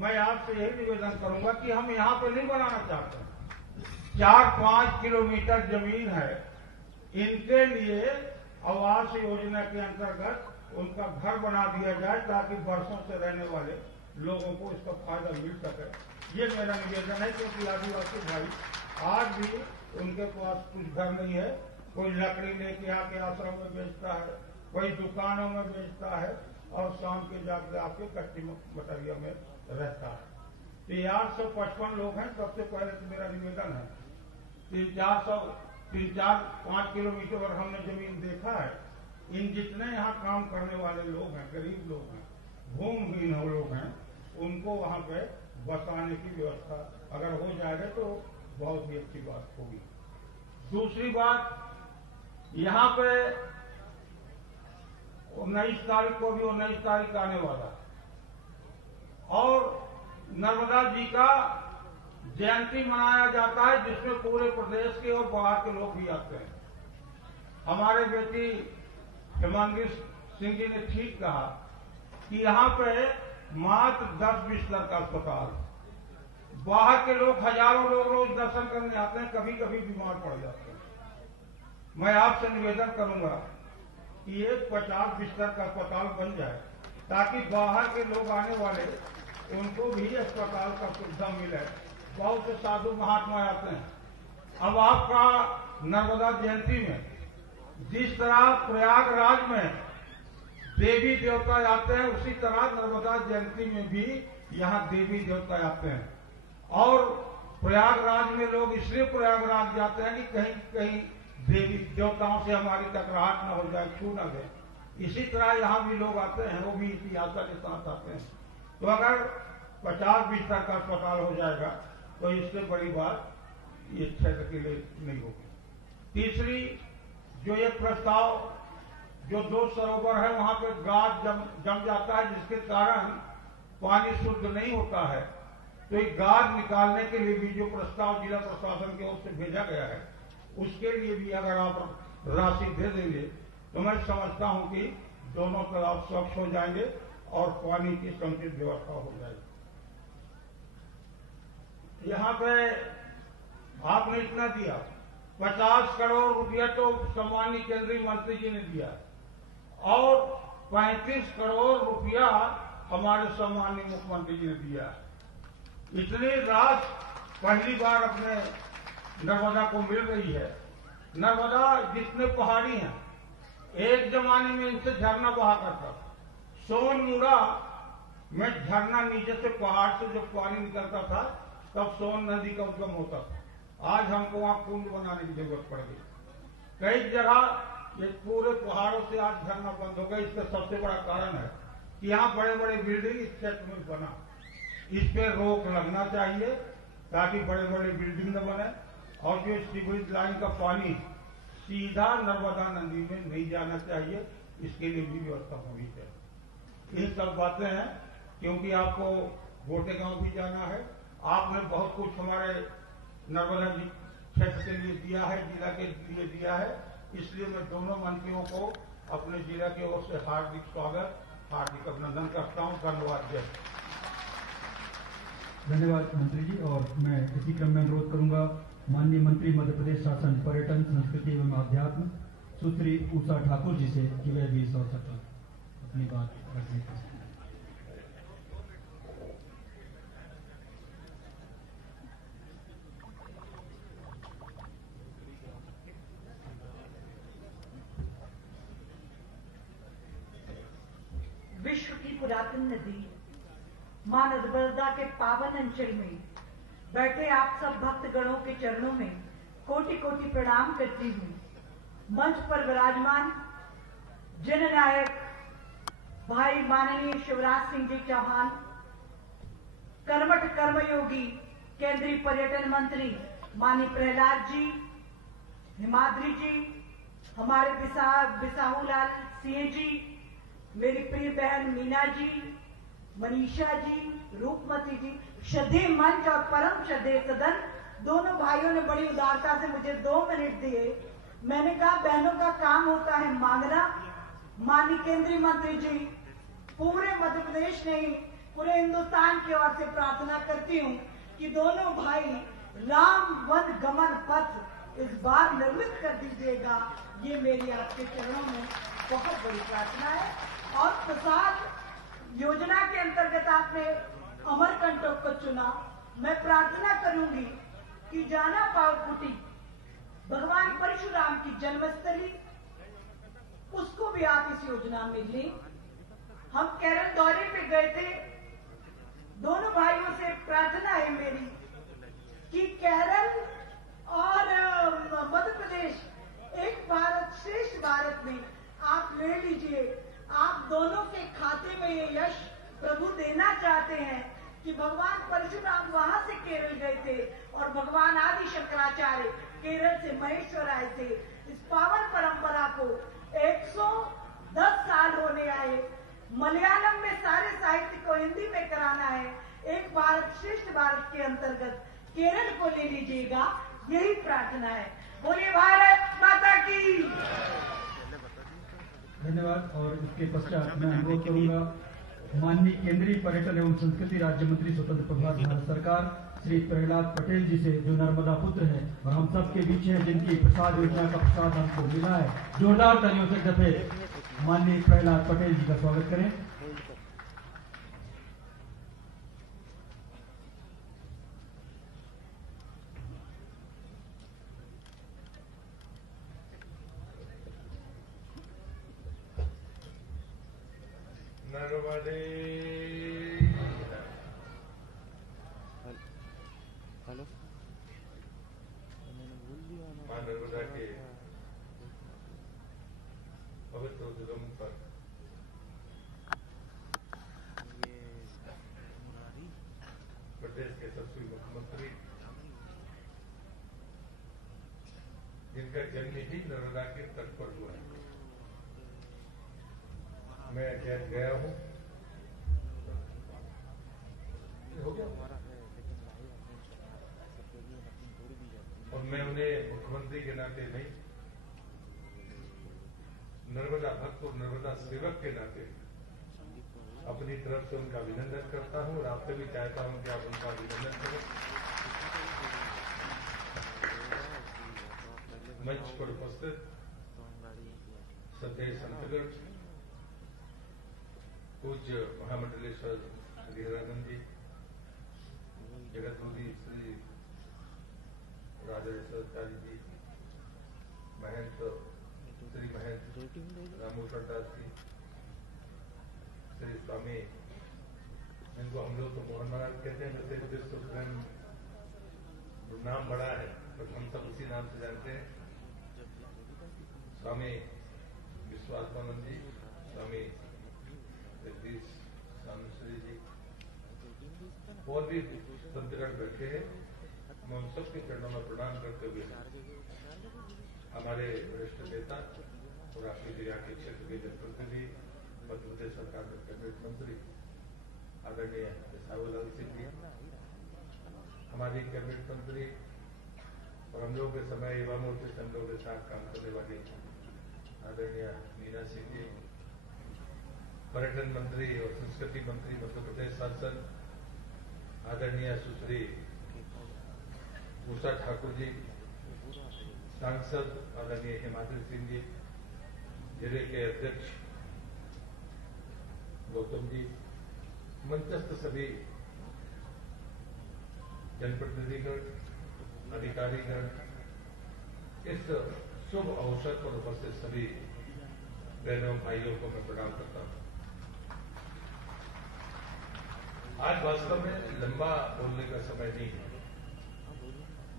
मैं आपसे यही निवेदन करूंगा कि हम यहाँ पे नहीं बनाना चाहते। 4-5 किलोमीटर जमीन है, इनके लिए आवास योजना के अंतर्गत उनका घर बना दिया जाए ताकि वर्षों से रहने वाले लोगों को इसका फायदा मिल सके। ये मेरा निवेदन है, क्योंकि आदिवासी भाई आज भी उनके पास कुछ घर नहीं है। कोई लकड़ी लेके आके आश्रम में बेचता है, कोई दुकानों में बेचता है और शाम के जाकर आपके कच्ची मटरिया में रहता है। तो 855 लोग हैं। सबसे पहले तो मेरा निवेदन है, 3-4-5 किलोमीटर पर हमने जमीन देखा है। इन जितने यहाँ काम करने वाले लोग हैं, गरीब लोग हैं, भूमिहीन लोग हैं, उनको वहाँ पे बसाने की व्यवस्था अगर हो जाएगा तो बहुत ही अच्छी बात होगी। दूसरी बात, यहाँ पे 19 तारीख को भी 19 तारीख आने वाला और नर्मदा जी का जयंती मनाया जाता है, जिसमें पूरे प्रदेश के और बाहर के लोग भी आते हैं। हमारे बेटी हेमांगी सिंह जी ने ठीक कहा कि यहाँ पे मात्र 10 बिस्तर का अस्पताल, बाहर के लोग हजारों लोग रोज दर्शन करने आते हैं, कभी कभी बीमार पड़ जाते हैं। मैं आपसे निवेदन करूंगा कि एक 50 बिस्तर का अस्पताल बन जाए ताकि बाहर के लोग आने वाले उनको भी अस्पताल का सुविधा मिले। बहुत से साधु महात्मा आते हैं। अब आपका नर्मदा जयंती में जिस तरह प्रयागराज में देवी देवता आते हैं, उसी तरह नर्मदा जयंती में भी यहाँ देवी देवता आते हैं। और प्रयागराज में लोग इसलिए प्रयागराज जाते हैं कि कहीं कहीं देवी देवताओं से हमारी टकराहट न हो जाए, छू न दे। इसी तरह यहाँ भी लोग आते हैं, वो भी इसी आशा के साथ आते हैं। तो अगर 50 बिस्तर का अस्पताल हो जाएगा तो इससे बड़ी बात ये क्षेत्र के लिए नहीं होगी। तीसरी, जो ये प्रस्ताव, जो 2 सरोवर है वहां पे गाद जम जाता है, जिसके कारण पानी शुद्ध नहीं होता है। तो ये गाद निकालने के लिए भी जो प्रस्ताव जिला प्रशासन की ओर से भेजा गया है, उसके लिए भी अगर आप राशि दे देंगे तो मैं समझता हूं कि दोनों तालाब स्वच्छ हो जाएंगे और पानी की समुचित व्यवस्था हो जाएगी। यहाँ पे आपने इतना दिया, 50 करोड़ रुपया तो सम्मानित केंद्रीय मंत्री जी ने दिया और 35 करोड़ रुपया हमारे सम्मानित मुख्यमंत्री जी ने दिया। इतनी राशि पहली बार अपने नर्मदा को मिल रही है। नर्मदा जितने पहाड़ी हैं, एक जमाने में इनसे झरना बहा करता था। सोनमुड़ा में झरना नीचे से पहाड़ से जब पानी निकलता था तब सोन नदी का उद्गम होता था। आज हमको वहां कुंड बनाने की जरूरत पड़ गई। कई जगह ये पूरे पहाड़ों से आज झरना बंद हो गया। इसका सबसे बड़ा कारण है कि यहाँ बड़े बड़े बिल्डिंग इस क्षेत्र में बना। इस पे रोक लगना चाहिए ताकि बड़े बड़े बिल्डिंग न बने और जो सीवरेज लाइन का पानी सीधा नर्मदा नदी में नहीं जाना चाहिए, इसके लिए भी व्यवस्था होनी चाहिए। इन सब बातें हैं, क्योंकि आपको गोटेगांव भी जाना है। आपने बहुत कुछ हमारे नर्मदा जी क्षेत्र के लिए दिया है, जिला के लिए दिया है। इसलिए मैं दोनों मंत्रियों को अपने जिला की ओर से हार्दिक स्वागत, हार्दिक अभिनंदन करता हूँ। धन्यवाद। जय। धन्यवाद मंत्री जी। और मैं इसी क्रम में अनुरोध करूंगा माननीय मंत्री मध्य प्रदेश शासन पर्यटन संस्कृति एवं अध्यात्म सुश्री उषा ठाकुर जी से कि वे भी इस अवसर पर अपनी बात रखने का। विश्व की पुरातन नदी मां नर्मदा के पावन अंचल में बैठे आप सब भक्तगणों के चरणों में कोटि कोटि प्रणाम करती हूँ। मंच पर विराजमान जननायक भाई माननीय शिवराज सिंह जी चौहान, कर्मठ कर्मयोगी केंद्रीय पर्यटन मंत्री माननीय प्रहलाद जी, हिमाद्री जी, हमारे बिसाहूलाल सिंह जी, मेरी प्रिय बहन मीना जी, मनीषा जी, रूपमती जी, श्रद्धेय मंच और परम श्रद्धेय सदन, दोनों भाइयों ने बड़ी उदारता से मुझे 2 मिनट दिए। मैंने कहा बहनों का काम होता है मांगना। माननीय केंद्रीय मंत्री जी, पूरे मध्य प्रदेश नहीं पूरे हिंदुस्तान की ओर से प्रार्थना करती हूँ कि दोनों भाई राम वन गमन पथ इस बार निर्मित कर दीजिएगा। ये मेरी आपके चरणों में बहुत बड़ी प्रार्थना है। और प्रसाद योजना के अंतर्गत आपने अमरकंटक को चुना। मैं प्रार्थना करूंगी कि जाना पावकुटी भगवान परशुराम की जन्मस्थली, उसको भी आप इस योजना में लें। हम केरल दौरे पे गए थे। दोनों भाइयों से प्रार्थना है मेरी कि केरल और मध्य प्रदेश एक भारत श्रेष्ठ भारत में आप ले लीजिए। आप दोनों के खाते में ये यश प्रभु देना चाहते हैं कि भगवान परशुराम वहां से केरल गए थे और भगवान आदि शंकराचार्य केरल से महेश्वर आए थे। इस पावन परंपरा को 110 साल होने आए। मलयालम में सारे साहित्य को हिंदी में कराना है। एक भारत श्रेष्ठ भारत के अंतर्गत केरल को ले लीजिएगा, यही प्रार्थना है। बोलिए भारत माता की। धन्यवाद। और इसके पश्चात मैं अनुरोध करूंगा माननीय केंद्रीय पर्यटन एवं संस्कृति राज्य मंत्री स्वतंत्र प्रभार भारत सरकार श्री प्रहलाद पटेल जी से, जो नर्मदा पुत्र है और हम सब के बीच है, जिनकी प्रसाद योजना का प्रसाद हमको मिला है। जोरदार तालियों से दफे माननीय प्रहलाद पटेल जी का स्वागत करें। नर्मदे हेलो मां नर्मदा के पवित्र उद्गम पर प्रदेश के यशस्वी मुख्यमंत्री, जिनका जन्म ही नर्मदा के तट पर हुआ है, मैं जैन गया हूं। हो गया और मैं उन्हें मुख्यमंत्री के नाते नहीं, नर्मदा भक्त और नर्मदा सेवक के नाते अपनी तरफ से उनका अभिनंदन करता हूं और आपसे भी चाहता हूं कि आप उनका अभिनंदन करें। मंच पर उपस्थित श्रद्धेय संतगण, पूज्य महामंडलेश्वर गिरिरानंद जी, जगतमुनि श्री राजेश्वराचार्य जी, महंत श्री महंत रामभूषण दास जी, श्री स्वामी, जिनको हम लोग तो मोहन महाराज कहते हैं, वैसे विश्व प्रेम नाम बड़ा है पर हम सब उसी नाम से जानते हैं, स्वामी विश्वात्मानंद जी, स्वामी जगदीश स्वामी जी और भी संतगण बैठे हैं। मैं उन सबके चरणों में प्रणाम करते हुए हमारे वरिष्ठ नेता और आपके जिला के क्षेत्र के जनप्रतिनिधि, मध्य प्रदेश सरकार के कैबिनेट मंत्री आदरणीय बिसाहूलाल सिंह जी, हमारी कैबिनेट मंत्री और हम लोग के समय युवा मोर्चे से हम लोग के साथ काम करने वाली आदरणीय मीना सिंह जी, पर्यटन मंत्री और संस्कृति मंत्री मध्य प्रदेश सांसद आदरणीय सुश्री उषा ठाकुर जी, सांसद आदरणीय हिमाद्री सिंह जी, जिले के अध्यक्ष गौतम जी, मंचस्थ सभी जनप्रतिनिधिगण, अधिकारीगण, इस शुभ अवसर पर उपस्थित सभी बहनों भाइयों को मैं प्रणाम करता हूं। आज वास्तव में लंबा बोलने का समय नहीं है।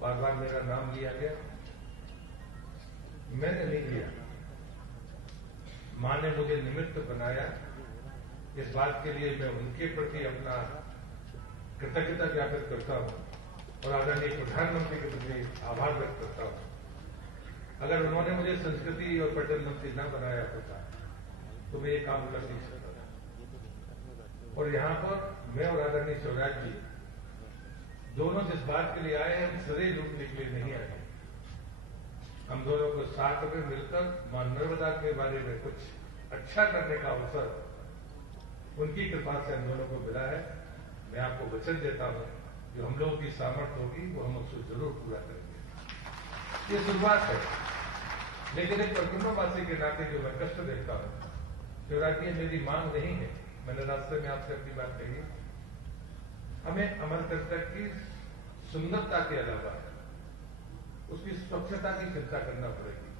बार बार मेरा नाम लिया गया, मैंने नहीं किया, मां ने मुझे निमित्त बनाया। इस बात के लिए मैं उनके प्रति अपना कृतज्ञता ज्ञापित करता हूं और आदरणीय प्रधानमंत्री के प्रति आभार व्यक्त करता हूं। अगर उन्होंने मुझे संस्कृति और पर्यटन मंत्री न बनाया होता तो मैं ये काम कर नहीं सकता था। और यहां पर मैं और आदरणीय शिवराज जी दोनों जिस बात के लिए आए हैं, हम सरे लूटने के लिए नहीं आए। हम दोनों को साथ में मिलकर मां नर्मदा के बारे में कुछ अच्छा करने का अवसर उनकी कृपा से हम दोनों को मिला है। मैं आपको वचन देता हूं जो हम लोगों की सामर्थ्य होगी वो हम उसको जरूर पूरा करेंगे। ये शुरुआत है, लेकिन एक परिक्रमावासी के नाते जो मैं कष्ट देखता हूं, शिवराज जी मेरी मांग नहीं है, मैंने रास्ते में आपसे अपनी बात कही, हमें अमरकंटक की सुंदरता के अलावा उसकी स्वच्छता की चिंता करना पड़ेगी।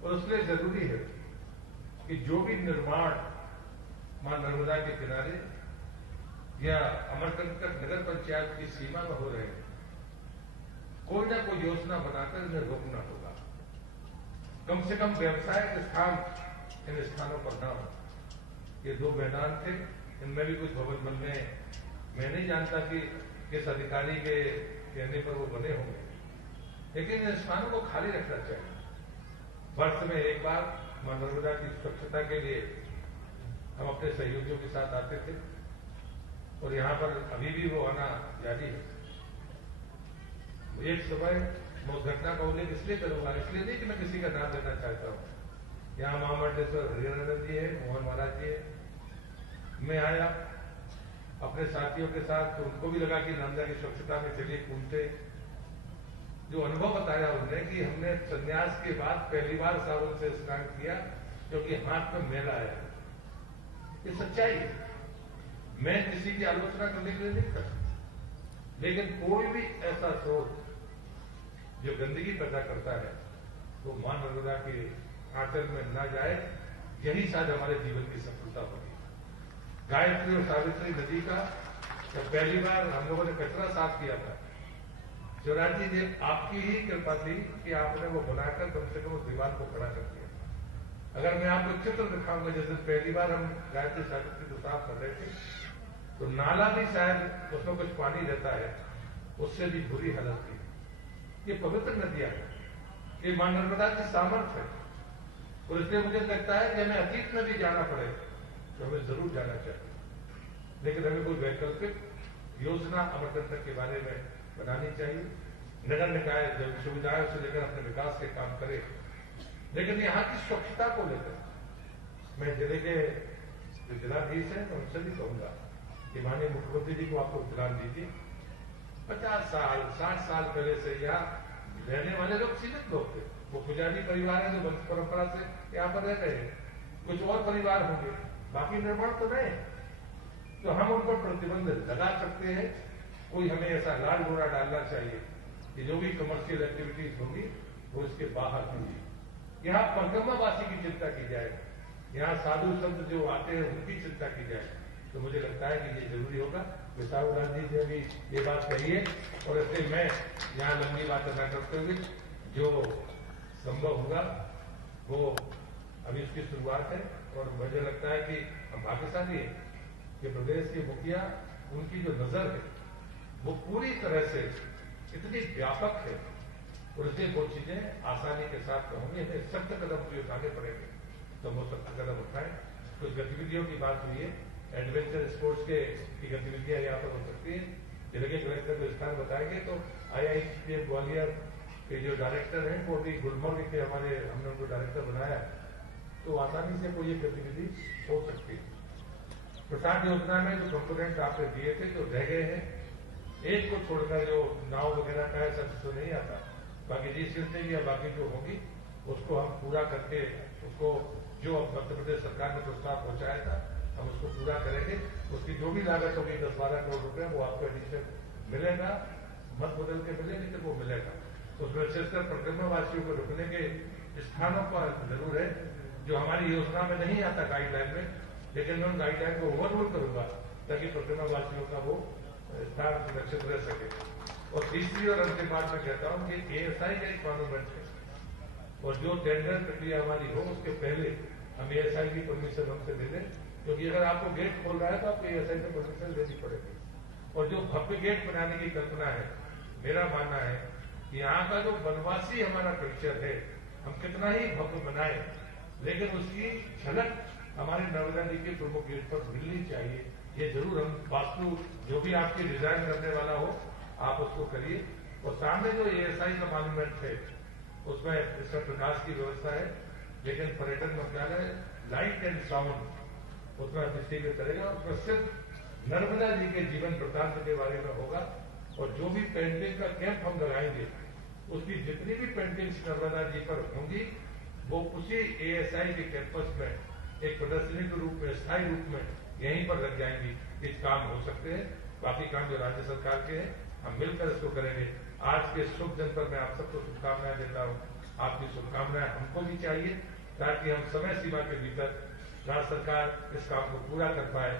और उसके लिए जरूरी है कि जो भी निर्माण मां नर्मदा के किनारे या अमरकंटक नगर पंचायत की सीमा में हो रहे हैं, कोई ना कोई योजना बनाकर इन्हें रोकना होगा। कम से कम व्यवसायिक स्थान इन स्थानों पर ना हो। ये दो मैदान थे, इनमें भी कुछ भवन बनने, मैं नहीं जानता कि किस अधिकारी के कहने पर वो बने होंगे, लेकिन इन स्थानों को खाली रखना चाहिए। वर्ष में एक बार मां नर्मदा की स्वच्छता के लिए हम अपने सहयोगियों के साथ आते थे और यहां पर अभी भी वो आना जारी है। एक समय मैं उस घटना का उल्लेख इसलिए करूंगा, इसलिए नहीं कि मैं किसी का नाम लेना चाहता हूं। यहाँ महामंडलेश्वर हरियानंद जी है, मोहन महाराज जी है। मैं आया अपने साथियों के साथ, तो उनको भी लगा कि नर्मदा की स्वच्छता में चलिए घूमते। जो अनुभव बताया उन्होंने कि हमने संन्यास के बाद पहली बार सावन से स्नान किया क्योंकि हाथ में मैला आया। ये सच्चाई है, मैं किसी की आलोचना करने के लिए नहीं करता, लेकिन कोई भी ऐसा सोच जो गंदगी पैदा करता है वो मां नर्मदा के आंचल में ना जाए, यही शायद हमारे जीवन की सफलता होगी। गायत्री और सावित्री नदी का जब पहली बार हम लोगों ने कचरा साफ किया था, शिवराज जी ने आपकी ही कृपा थी कि आपने वो बनाकर कम से कम उस दीवार को खड़ा कर दिया। अगर मैं आपको चित्र दिखाऊंगा, जैसे पहली बार हम गायत्री सावित्री को साफ कर रहे थे, तो नाला भी शायद उसमें कुछ पानी रहता है, उससे भी बुरी हालत थी। ये पवित्र नदियां हैं, ये मां नर्मदा की सामर्थ्य है, और इसलिए मुझे लगता है कि हमें अतीत में भी जाना पड़े तो हमें जरूर जाना चाहिए, लेकिन हमें कोई वैकल्पिक योजना अमरकंटक के बारे में बनानी चाहिए। नगर निकाय जब सुविधाओं से लेकर अपने विकास के काम करे, लेकिन यहाँ की स्वच्छता को लेकर मैं जिले के जो जिलाधीश है मैं उनसे भी कहूंगा कि माननीय मुख्यमंत्री जी को आपको ध्यान दीजिए। 50 साल 60 साल पहले से यहाँ रहने वाले लोग सीमित लोग थे, वो पुजारी परिवार है जो वंश परंपरा से यहाँ पर रह रहे हैं, कुछ और परिवार होंगे, बाकी निर्माण तो नहीं। तो हम उन पर प्रतिबंध लगा सकते हैं। कोई हमें ऐसा लाल डोरा डालना चाहिए कि जो भी कमर्शियल एक्टिविटीज होंगी वो इसके बाहर होंगी। यहाँ परिक्रमावासी की चिंता की जाए, यहाँ साधु संत जो आते हैं उनकी चिंता की जाए, तो मुझे लगता है कि ये जरूरी होगा। विशाल गांधी जी ने भी ये बात कही है, और इसलिए मैं यहाँ लंबी बातें न करते हुए जो संभव होगा वो अभी इसकी शुरुआत है, और मुझे लगता है कि हम भाग्यशाली हैं कि प्रदेश के मुखिया, उनकी जो नजर है वो पूरी तरह से इतनी व्यापक है, और इसलिए वो चीजें आसानी के साथ होंगी। हमें सख्त कदम भी उठाने पड़ेंगे, तो वो सख्त कदम उठाएं। कुछ गतिविधियों की बात हुई है, एडवेंचर स्पोर्ट्स की गतिविधियां यहाँ पर हो सकती है। जिले के कलेक्टर को स्थान बताएंगे तो IIPF ग्वालियर के जो डायरेक्टर हैं वो भी गुलमर्ग के हमने उनको डायरेक्टर बनाया, तो आसानी से कोई गतिविधि हो सकती है। प्रसाद योजना में जो कंपोनेंट आपने दिए थे तो रह गए हैं, एक को छोड़कर जो नाव वगैरह का है सब तो नहीं आता, बाकी रिसिल्टिंग या बाकी जो होगी उसको हम पूरा करके, उसको जो मध्य प्रदेश सरकार ने प्रस्ताव पहुंचाया था हम उसको पूरा करेंगे। उसकी जो भी लागत होगी 10-12 करोड़ रुपए वो आपको एडिशन मिलेगा, मत बदल के मिले लेकिन वो मिलेगा। तो उसमें विशेषकर परिक्रमावासियों को रुकने के स्थानों पर जरूर है जो हमारी योजना में नहीं आता गाइडलाइन में, लेकिन मैं उन गाइडलाइन को ओवररूल करूंगा ताकि परिक्रमावासियों का वो स्थान सुरक्षित रह सके। और तीसरी और अंतिम बात मैं कहता हूं कि ASI का एक मॉन्यूमेंट है, और जो टेंडर प्रक्रिया हमारी हो उसके पहले हम ASI की परमिशन हमसे ले लें, क्योंकि अगर आपको गेट खोल रहा है तो आपको ASI से परमिशन लेनी पड़ेगी। और जो भव्य गेट बनाने की कल्पना है, मेरा मानना है कि यहाँ का जो वनवासी हमारा कल्चर है, हम कितना ही भव्य बनाए लेकिन उसकी झलक हमारे नर्मदा जी के प्रमुख गेट पर मिलनी चाहिए। ये जरूर हम वास्तु जो भी आपकी डिजाइन करने वाला हो आप उसको करिए। और सामने जो ASI का मॉन्यूमेंट है उसमें इसमें प्रकाश की व्यवस्था है, लेकिन पर्यटन मंत्रालय लाइट एंड साउंड उसमें डिस्ट्रीब्यूट करेगा और प्रसिद्ध नर्मदा जी के जीवन वृत्तांत के बारे में होगा। और जो भी पेंटिंग का कैंप हम लगाएंगे उसकी जितनी भी पेंटिंग्स नर्मदा जी पर होंगी वो उसी ASI के कैंपस में एक प्रदर्शनी के रूप में स्थायी रूप में यहीं पर लग जाएंगी। इस काम हो सकते हैं, बाकी काम जो राज्य सरकार के हैं हम मिलकर इसको करेंगे। आज के शुभ दिन पर मैं आप सबको शुभकामनाएं देता हूँ। आपकी शुभकामनाएं हमको भी चाहिए ताकि हम समय सीमा के भीतर राज्य सरकार इस काम को पूरा कर पाए।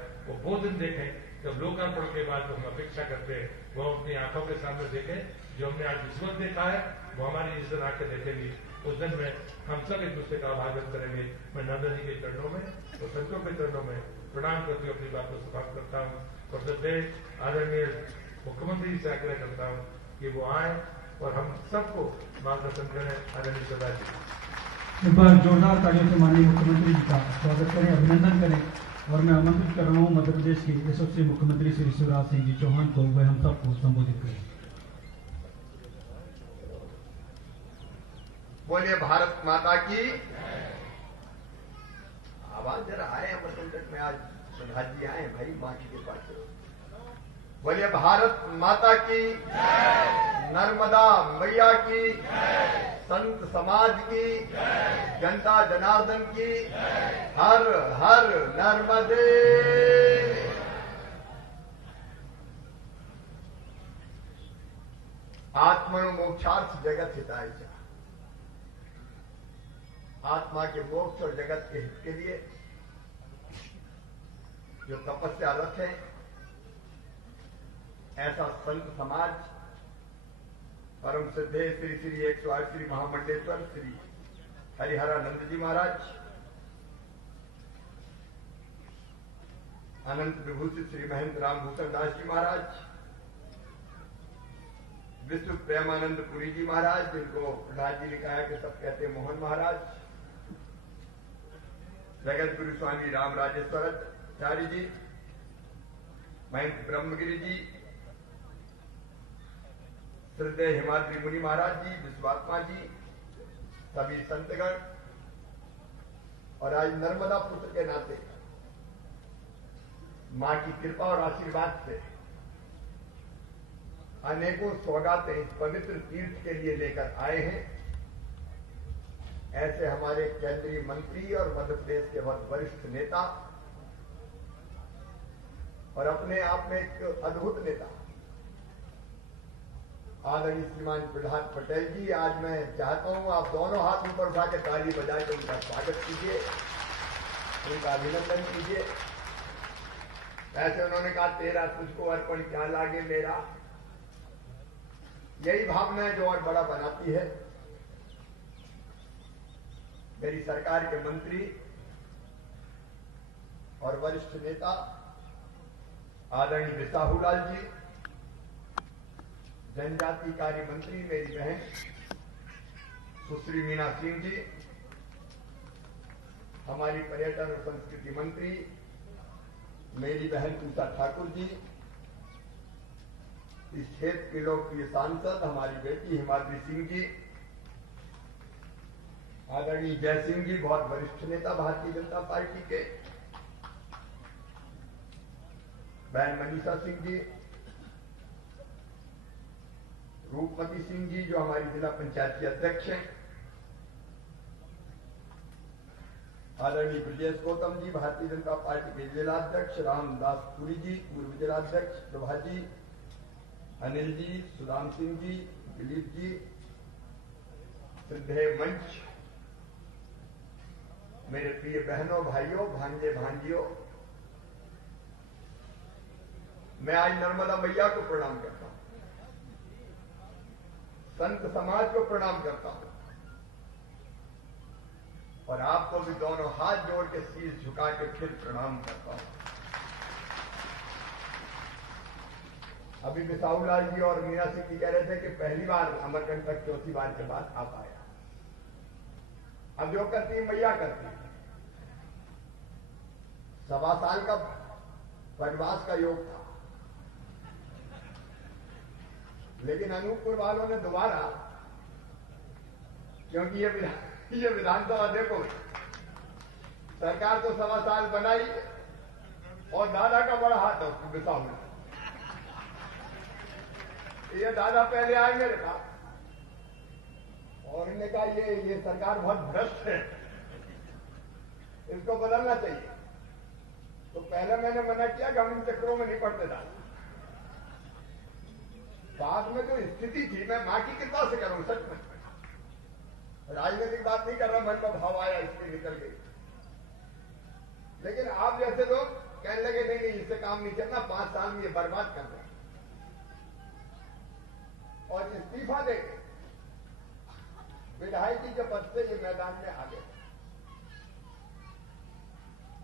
वो दिन देखें जब लोकार्पण के बाद जो हम अपेक्षा करते हैं वो अपनी आंखों के सामने देखें। जो हमने आज रिश्वत देखा है वो हमारी जिस दिन आंखें देखेंगी उस दिन में हम सब एक दूसरे का आभार व्यक्त करेंगे। मैं नंदा जी के चरणों में और संतों के चरणों में प्रणाम करते हुए अपनी बात को समाप्त करता हूँ और सबसे आदरणीय मुख्यमंत्री जी से आग्रह करता हूँ कि वो आए और हम सबको मार्गदर्शन करें। आदरणीय सभा जी, एक बार जोरदार तालियों से माननीय मुख्यमंत्री जी का स्वागत करें, अभिनंदन करें। और मैं आमंत्रित कर रहा हूँ मध्य प्रदेश के यशस्वी मुख्यमंत्री श्री शिवराज सिंह जी चौहान को, वह हम सबको संबोधित करें। बोलिए भारत माता की। आवाज जरा आए अमरकंटक में, आज सुभाष जी आए भाई माँ की कृपा से। बोलिए भारत माता की, नर्मदा मैया की, संत समाज की, जनता जनार्दन की, हर हर नर्मदे। आत्मनो मोक्षार्थ जगत हिताय च। आत्मा के मोक्ष और जगत के हित के लिए जो तपस्या रत है, ऐसा संत समाज परम सिद्धे श्री श्री 108 श्री महामंडलेश्वर श्री हरिहरानंद जी महाराज, अनंत विभूषित श्री महंत रामभूषण दास जी महाराज, विश्व प्रेमानंद पुरी जी महाराज, जिनको प्रहलाद जी ने कहा कि सब कहते हैं मोहन महाराज, जगत गुरु स्वामी राम राजेश्वराचार्य जी, महंत ब्रह्मगिरी जी, श्रद्धेय हिमाद्री मुनि महाराज जी, विश्वात्मा जी, सभी संतगण, और आज नर्मदा पुत्र के नाते मां की कृपा और आशीर्वाद से अनेकों सौगातें इस पवित्र तीर्थ के लिए लेकर आए हैं। ऐसे हमारे केंद्रीय मंत्री और मध्य प्रदेश के बहुत वरिष्ठ नेता और अपने आप में एक अद्भुत नेता आदरणीय श्रीमान प्रहलाद पटेल जी, आज मैं चाहता हूं आप दोनों हाथ ऊपर उठा के ताली बजा के उनका स्वागत कीजिए, उनका अभिनंदन कीजिए। ऐसे उन्होंने कहा तेरा तुझको अर्पण क्या लागे मेरा, यही भावना है जो और बड़ा बनाती है। मेरी सरकार के मंत्री और वरिष्ठ नेता आदरणीय बिसाहूलाल जी, जनजाति कार्य मंत्री मेरी बहन सुश्री मीना सिंह जी, हमारी पर्यटन और संस्कृति मंत्री मेरी बहन उषा ठाकुर जी, इस क्षेत्र के लोकप्रिय सांसद हमारी बेटी हिमाद्री सिंह जी, आदरणीय जय सिंह जी, बहुत वरिष्ठ नेता भारतीय जनता पार्टी के, बहन मनीषा सिंह जी, रूपमती सिंह जी जो हमारी जिला पंचायत की अध्यक्ष हैं, आदरणीय ब्रजेश गौतम जी भारतीय जनता पार्टी के जिलाध्यक्ष, रामदास पुरी जी पूर्व जिलाध्यक्ष, प्रभा जी, अनिल जी, सुदाम सिंह जी, दिलीप जी, श्रद्धेय मंच, मेरे प्रिय बहनों भाइयों भांजे भांजियों, मैं आज नर्मदा मैया को प्रणाम करता हूं, संत समाज को प्रणाम करता हूं, और आपको भी दोनों हाथ जोड़ के शीश झुका के फिर प्रणाम करता हूं। अभी बिसाहू लाल जी और मीना सिंह जी कह रहे थे कि पहली बार अमरकंटक चौथी बार के बाद आप आया। अब जो करती है मैया करती है। 1.25 साल का वनवास का योग था, लेकिन अनूपपुर वालों ने दोबारा, क्योंकि ये विधानसभा देखो, सरकार तो 1.25 साल बनाई और दादा का बड़ा हाथ है उसको बिसाहू में। ये दादा पहले आए मेरे पास और इन्होंने कहा ये सरकार बहुत भ्रष्ट है, इसको बदलना चाहिए। तो पहले मैंने मना किया कि हम इन चक्रों में नहीं पड़ते दादा। बाद में जो स्थिति थी, मैं मां की कृपा से करूं, सच में राजनीतिक बात नहीं कर रहा, मन का भाव आया इसलिए निकल गई। लेकिन आप जैसे लोग कहने लगे नहीं इससे काम नहीं चलना, 5 साल में ये बर्बाद कर रहे हैं और इस्तीफा दे विधायकी के पद से ये मैदान में आ गए।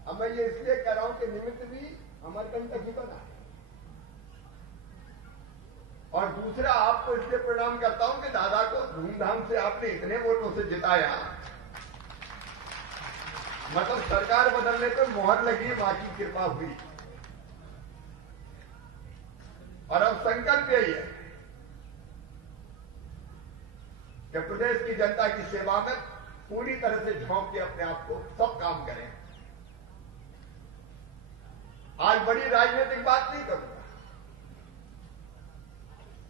अब मैं ये इसलिए कह रहा हूं कि निमित्त भी अमरकंटक ही बना है, और दूसरा आपको इसलिए प्रणाम करता हूं कि दादा को धूमधाम से आपने इतने वोटों से जिताया, मतलब सरकार बदलने पर मोहर लगी, मां की कृपा हुई। और अब संकल्प यही है कि प्रदेश की जनता की सेवा में पूरी तरह से झोंक के अपने आप को सब काम करें। आज बड़ी राजनीतिक बात नहीं करूंगा,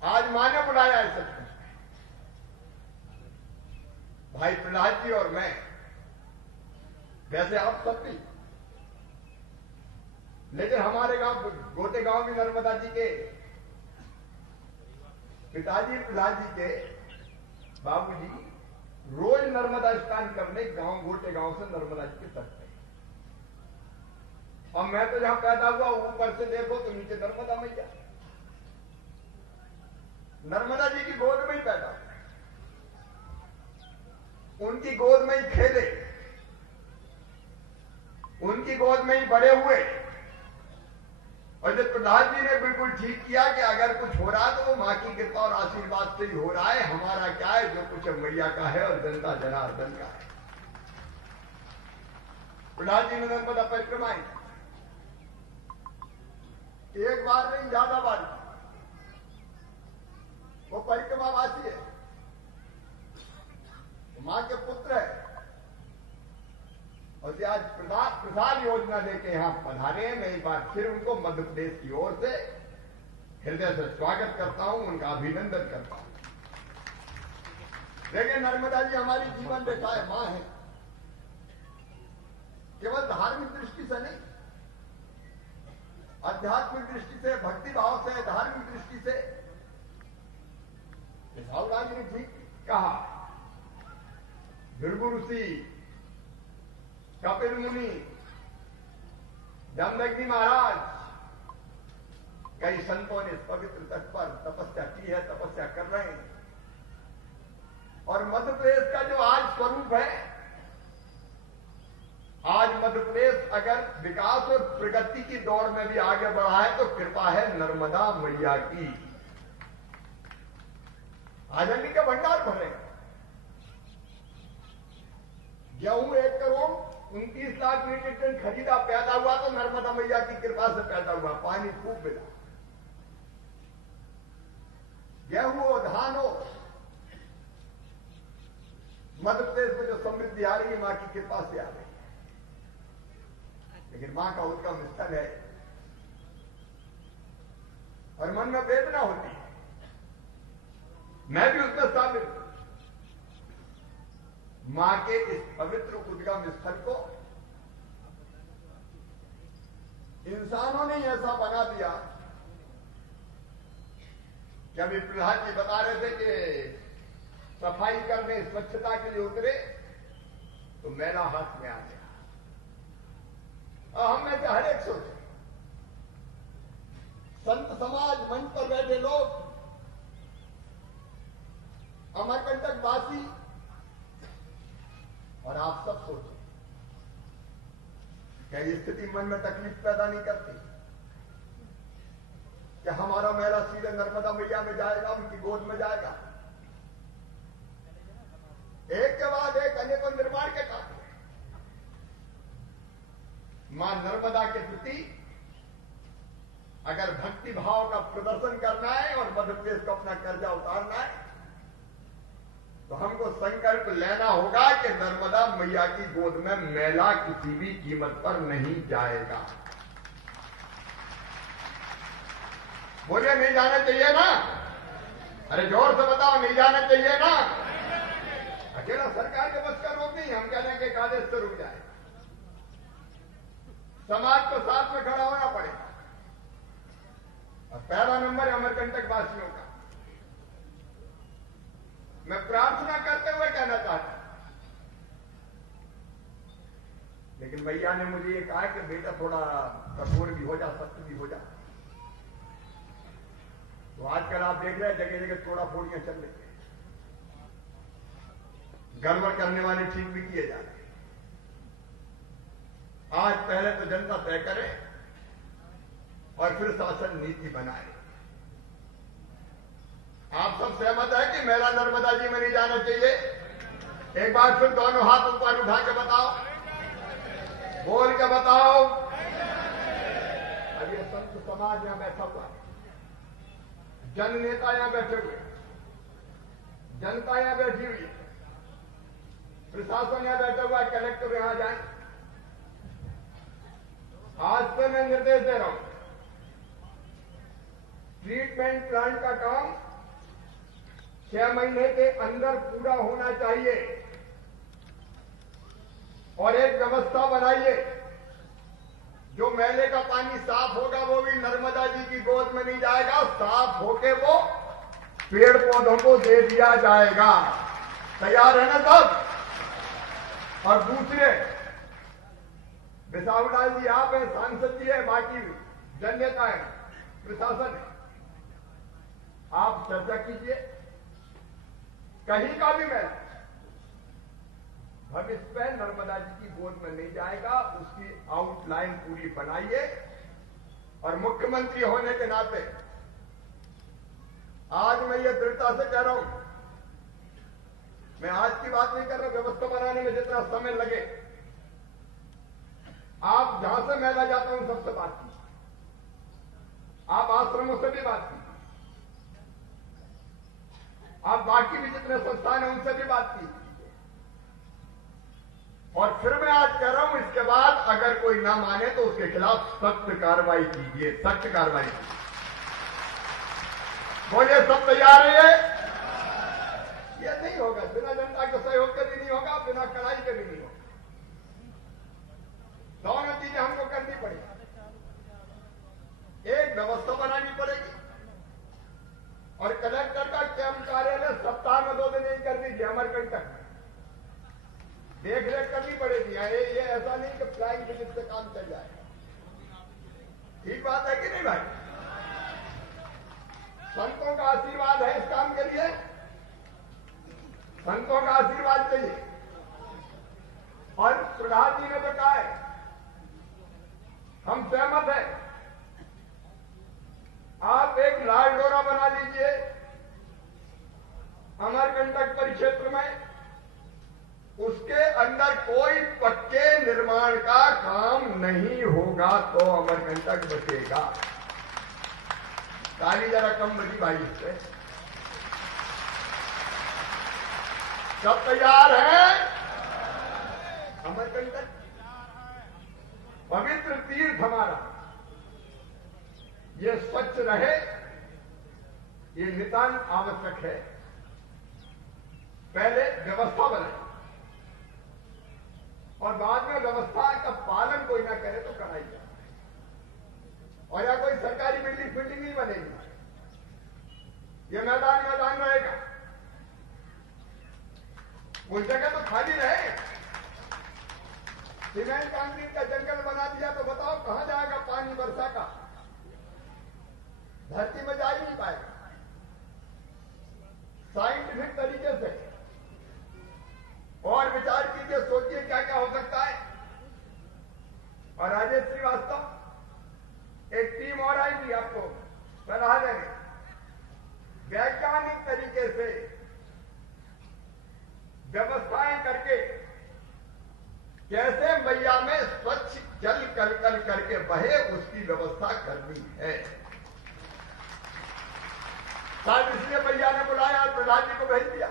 आज मां ने बुलाया है सचमुच भाई प्रहलाद जी और मैं, वैसे आप सब भी, लेकिन हमारे गांव गोटे गांव में नर्मदा जी के पिताजी प्रहलाद जी के बाबूजी रोज नर्मदा स्नान करने गांव गोटे गांव से नर्मदा जी के तट पे। और मैं तो जहां पैदा हुआ ऊपर से देखो तो नीचे नर्मदा मैया, नर्मदा जी की गोद में ही पैदा हुआ, उनकी गोद में ही खेले, उनकी गोद में ही बड़े हुए। और जब प्रधान जी ने बिल्कुल ठीक किया कि अगर कुछ हो रहा तो वो मां की कृपा और आशीर्वाद से ही हो रहा है, हमारा क्या है, जो कुछ मैया का है और जनता जनार्दन का है। प्रधान जी ने नर्मदा परिक्रमाएं एक बार नहीं, ज्यादा बार, वो परिक्रमावासी है, मां के पुत्र है, और आज प्रसाद योजना लेके यहां पधारे हैं। मैं एक बार फिर उनको मध्य प्रदेश की ओर से हृदय से स्वागत करता हूं, उनका अभिनंदन करता हूं। देखिए नर्मदा जी हमारी जीवन रेखा है, मां है, केवल धार्मिक दृष्टि से नहीं, आध्यात्मिक दृष्टि से, भक्ति भाव से, धार्मिक दृष्टि से। बिसाहू लाल जी ने ठीक कहा, भृगु ऋषि, कपिल मुनि, जमदग्नि महाराज, कई संतों ने इस पवित्र तट पर तपस्या की है, तपस्या कर रहे हैं। और मध्य प्रदेश का जो आज स्वरूप है, आज मध्य प्रदेश अगर विकास और प्रगति की दौड़ में भी आगे बढ़ा है तो कृपा है नर्मदा मैया की। आजादी का भंडार भरे, गेहूं 1 करोड़ 29 लाख मीट्रिक टन खरीदा, पैदा हुआ तो नर्मदा मैया की कृपा से पैदा हुआ, पानी खूब मिला। गेहूं हो, धान हो, मध्य प्रदेश में जो समृद्धि आ रही है मां की कृपा से आ रही है। लेकिन मां का उद्गम स्थल है और मन में वेदना होती है, मैं भी उसमें शामिल हूं। मां के इस पवित्र उद्गम स्थल को इंसानों ने ऐसा बना दिया कि अभी प्रहलाद जी बता रहे थे कि सफाई करने, स्वच्छता के लिए उतरे तो मैला हाथ में आ गया। और हम में से हर एक सोचे, संत समाज, मंच पर बैठे लोग, अमरकंटक वासी और आप सब सोचो क्या ये स्थिति मन में तकलीफ पैदा नहीं करती कि हमारा मेला सीधे नर्मदा मैया में जाएगा, उनकी गोद में जाएगा? एक के बाद एक अनेकों निर्माण के काम मां नर्मदा के प्रति अगर भक्ति भाव का प्रदर्शन करना है और मध्य प्रदेश को अपना कर्जा उतारना है तो हमको संकल्प लेना होगा कि नर्मदा मैया की गोद में मेला किसी भी कीमत पर नहीं जाएगा। बोलिए नहीं जाना चाहिए ना? अरे जोर से बताओ, नहीं जाना चाहिए ना? अकेला सरकार के बस का रोक नहीं, हम कह रहे हैं कि एक आदेश से रुक जाए। समाज को साथ में खड़ा होना पड़ेगा। और पहला नंबर है अमरकंटक वासियों का। मैं प्रार्थना करते हुए कहना चाहता हूं, लेकिन मैया ने मुझे ये कहा कि बेटा थोड़ा कठोर भी हो जा, सख्त भी हो जा। तो आजकल आप देख रहे हैं जगह जगह तोड़ा फोड़ियां चल रही है, गड़बड़ करने वाले ठीक भी किए जा रहे हैं। आज पहले तो जनता तय करे और फिर शासन नीति बनाए। आप सब सहमत है कि मेला नर्मदा जी में नहीं जाना चाहिए? एक बार फिर दोनों हाथ ऊपर उठा के बताओ, बोल के बताओ। अब ये संत समाज यहां बैठा हुआ है, जन नेता यहां बैठे हुए, जनता यहां बैठी हुई है, प्रशासन यहां बैठा हुआ है, कलेक्टर यहां जाए। आज से मैं निर्देश दे रहा हूं, ट्रीटमेंट प्लांट का काम 6 महीने के अंदर पूरा होना चाहिए और एक व्यवस्था बनाइए। जो मेले का पानी साफ होगा वो भी नर्मदा जी की गोद में नहीं जाएगा, साफ होके वो पेड़ पौधों को दे दिया जाएगा। तैयार है ना सब? और दूसरे, बिसाहूलाल जी आप हैं, सांसद जी है, बाकी जन नेता है, प्रशासन है, आप चर्चा कीजिए। कहीं का भी मेला भविष्य में नर्मदा जी की गोद में नहीं जाएगा, उसकी आउटलाइन पूरी बनाइए। और मुख्यमंत्री होने के नाते आज मैं ये दृढ़ता से कह रहा हूं, मैं आज की बात नहीं कर रहा, व्यवस्था बनाने में जितना समय लगे, आप जहां से मेला जाता हूं सबसे बात की, आप आश्रमों से भी बात की, आप बाकी भी जितने संस्थान हैं उनसे भी बात की। और फिर मैं आज कह रहा हूं, इसके बाद अगर कोई ना माने तो उसके खिलाफ सख्त कार्रवाई कीजिए, सख्त कार्रवाई कीजिए। बोलिए सब तैयार है? ये नहीं होगा, बिना जनता के सहयोग के भी नहीं होगा, बिना कड़ाई के भी नहीं होगा। दोनों चीजें हमको करनी पड़ेगी। एक व्यवस्था बनानी पड़ेगी और कलेक्टर का कैंप कार्यालय सप्ताह में 2 दिन ही कर दीजिए। अमरकंटक में देख रेख करनी पड़ेगी। ये ऐसा नहीं कि फ्लाइंग विजिट से काम चल जाएगा। ठीक बात है कि नहीं भाई? संतों का आशीर्वाद है इस काम के लिए, संतों का आशीर्वाद चाहिए। और प्रधान जी ने तो कहा है, हम सहमत हैं, आप एक लाल डोरा बना लीजिए अमरकंटक परिक्षेत्र में, उसके अंदर कोई पक्के निर्माण का काम नहीं होगा तो अमरकंटक बचेगा। ताली जरा कम बजी भाई इससे। सब तैयार हैं? अमरकंटक पवित्र तीर्थ हमारा, ये स्वच्छ रहे, ये नितांत आवश्यक है। पहले व्यवस्था बनाए और बाद में व्यवस्था का पालन कोई ना करे तो कराई जाए। और या कोई सरकारी बिल्डिंग नहीं बनेगी, ये मैदान रहेगा। उस जगह तो खाली रहे। सीमेंट कंक्रीट का जंगल बना दिया तो बताओ कहां जाएगा पानी वर्षा का? धरती में जा ही नहीं पाएगा। साइंटिफिक तरीके से और विचार कीजिए, सोचिए क्या क्या हो सकता है। और व्यवस्था करनी है। शायद इसलिए भैया ने बुलाया और प्रहलाद जी को भेज दिया।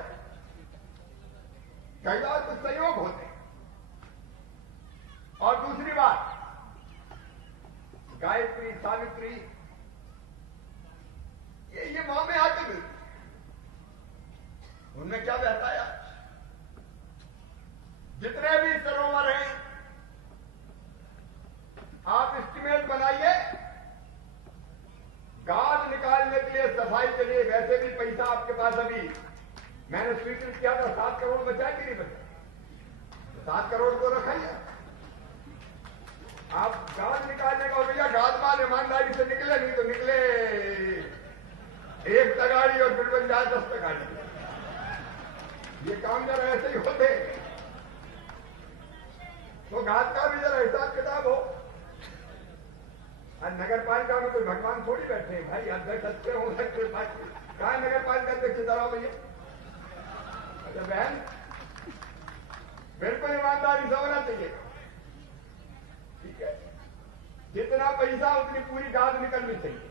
कई बार कुछ संयोग होते। और दूसरी बात, गायत्री सावित्री ये मां में आके मिलती, उनमें क्या बहता है? जितने भी सरोवर हैं आप एस्टिमेट बनाइए, गाद निकालने के लिए, सफाई के लिए वैसे भी पैसा आपके पास अभी मैंने स्वीकृत किया था 7 करोड़ बचा कि नहीं बचा? 7 करोड़ को रखा ही है। आप गाद निकालने का, और भैया गाद माल ईमानदारी से निकले, नहीं तो निकले 1 तगाड़ी और फिर बन जाए 10 तगाड़ी। ये काम जरा ऐसे ही होते, तो गाद का भी जरा हिसाब किताब हो। नगर पालिका में कोई भगवान थोड़ी बैठे हैं भाई, अध्यक्ष अच्छे हो सकते, कहा नगर पालिका अध्यक्ष चलाओ भैया। अच्छा बहन, बिल्कुल ईमानदारी से होना चाहिए, ठीक है? जितना पैसा उतनी पूरी गाद निकलनी चाहिए,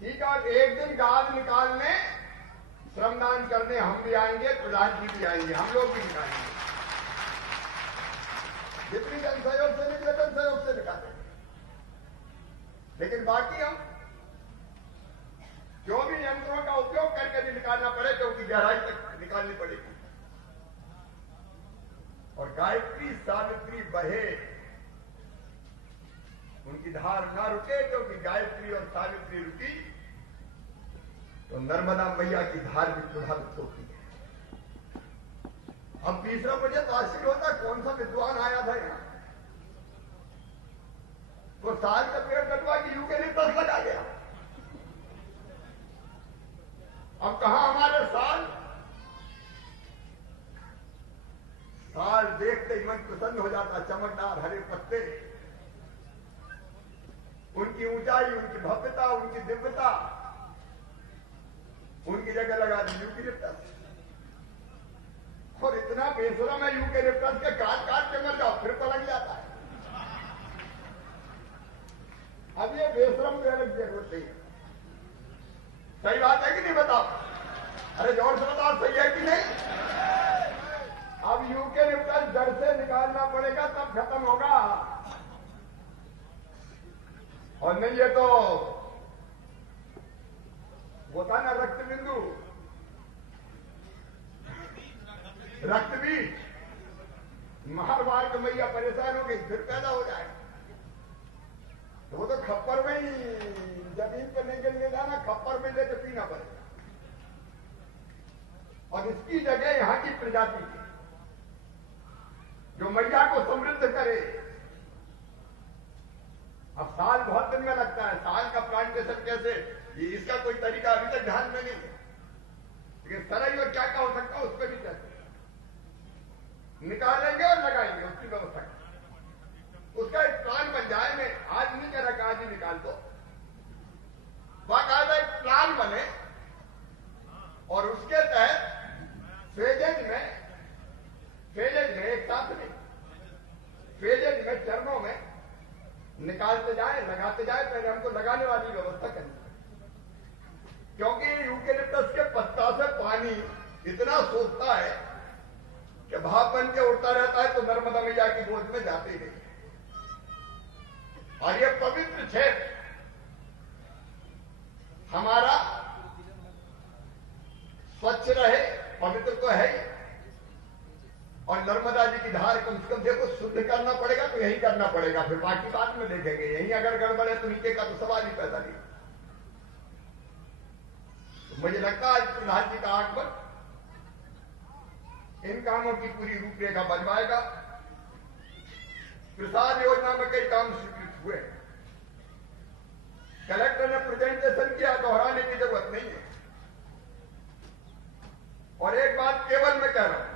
ठीक है? और एक दिन गाद निकालने, श्रमदान करने हम भी आएंगे, प्रधान जी भी आएंगे, हम लोग भी निकालेंगे। जितनी जन सहयोग से निकले जन सहयोग से निकालेंगे, लेकिन बाकी हम जो भी यंत्रों का उपयोग करके भी निकालना पड़े, क्योंकि गहराई तक निकालनी पड़ेगी। और गायत्री सावित्री बहे, उनकी धार ना रुके, क्योंकि गायत्री और सावित्री रुकी तो नर्मदा मैया की धार भी प्रभावित होती है। अब तीसरा मुझे तो आश्चर्य होता, कौन सा विद्वान आया था यहां, वो साल का पेड़ कटवा के यूकेलिप्टस लगा गया। अब कहां हमारे साल देखते ही मन प्रसन्न हो जाता, चमकदार हरे पत्ते, उनकी ऊंचाई, उनकी भव्यता, उनकी दिव्यता, उनकी जगह लगा दी यूकेलिप्टस। और इतना बेसुरम है यूकेलिप्टस के काट काट के मर जाओ, फिर तो लग जाता है। अब ये बेशरम की अलग जरूरत नहीं है। सही बात है कि नहीं? बताओ, अरे जोर से बताओ, सही है कि नहीं? अब यूकेलिप्टस जड़ से निकालना पड़ेगा, तब खत्म होगा, और नहीं ये तो वो था ना रक्त बिंदु, रक्त बीज, मार मार के मैया परेशान हो गई, फिर पैदा हो जाएगा। तो वो तो खप्पर में ही जमीन पर नहीं गिरने जाना, खप्पर में लेके पीना पड़ेगा। और इसकी जगह यहां की प्रजाति की जो मैया को समृद्ध करे। अब साल बहुत दिन में लगता है, साल का प्लांटेशन कैसे, ये इसका कोई तरीका अभी तक ध्यान में नहीं है, लेकिन सराई और क्या क्या हो सकता है उस पर भी कहते निकालेंगे और लगाएंगे, उसकी व्यवस्था उसका एक प्लान बन जाए। मैं आज नहीं कह रहा कि आज ही निकाल दो, बाकायदा एक प्लान बने और उसके तहत फेजेज में एक साथ नहीं, फेजेज में, चरणों में निकालते जाए, लगाते जाए। पहले हमको लगाने वाली व्यवस्था करनी है, क्योंकि यूकेलिप्टस के पत्ता से पानी इतना सोखता है कि भाप बन के उड़ता रहता है, तो नर्मदा मैया की गोद में जाते ही नहीं। और ये पवित्र क्षेत्र हमारा स्वच्छ रहे, पवित्र तो है ही, और नर्मदा जी की धार कम से कम देखो शुद्ध करना पड़ेगा, तो यही करना पड़ेगा, फिर बाकी बात में देखेंगे। यही अगर गड़बड़ है तो नीचे का तो सवाल ही पैदा नहीं। तो मुझे लगता है आज प्रधान जी का आगमन इन कामों की पूरी रूपरेखा बनवाएगा। प्रसाद योजना में कई काम स्वीकृत हुए, कलेक्टर ने प्रेजेंटेशन किया, दोहराने की जरूरत नहीं है। और एक बात केवल मैं कह रहा हूं,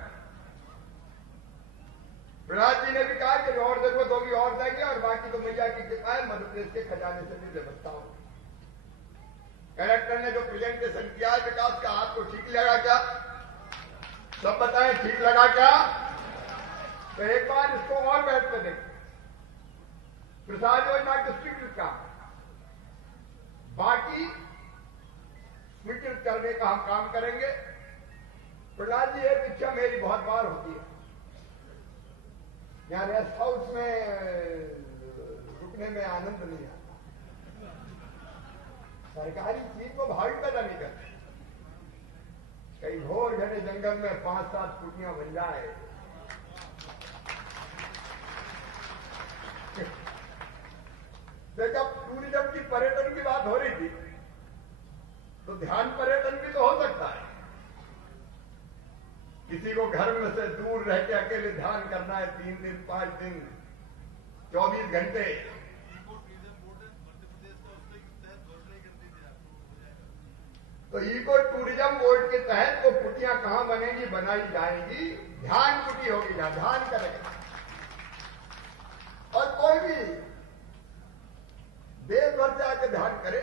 प्रहलाद जी ने भी कहा कि और जरूरत होगी और देंगे, और बाकी तो मैया की कृपा है, मध्य प्रदेश के खजाने से भी व्यवस्था होगी। कलेक्टर ने जो प्रेजेंटेशन किया है विकास का, आपको ठीक लगा क्या? सब बताएं, ठीक लगा क्या? तो एक बार इसको और बैठ कर देखें। प्रसाद योजना के स्वीकृत का, बाकी स्वीकृत करने का हम काम करेंगे। प्रहलाद जी, एक इच्छा मेरी बहुत बार होती है, यहाँ रेस्ट हाउस में रुकने में आनंद नहीं आता, सरकारी चीज को भावी पैदा नहीं करते। कई घोर घने जंगल में 5-7 कुटियां बन जाए, जब टूरिज्म की पर्यटन की बात हो रही थी तो ध्यान पर्यटन भी तो हो सकता है। किसी को घर में से दूर रह के अकेले ध्यान करना है 3 दिन 5 दिन 24 घंटे, तो इको टूरिज्म बोर्ड के तहत वो कुटियां कहां बनेगी, बनाई जाएंगी, ध्यान कुटी होगी, जहां ध्यान करेगा। और कोई भी देश भर से आके ध्यान करे,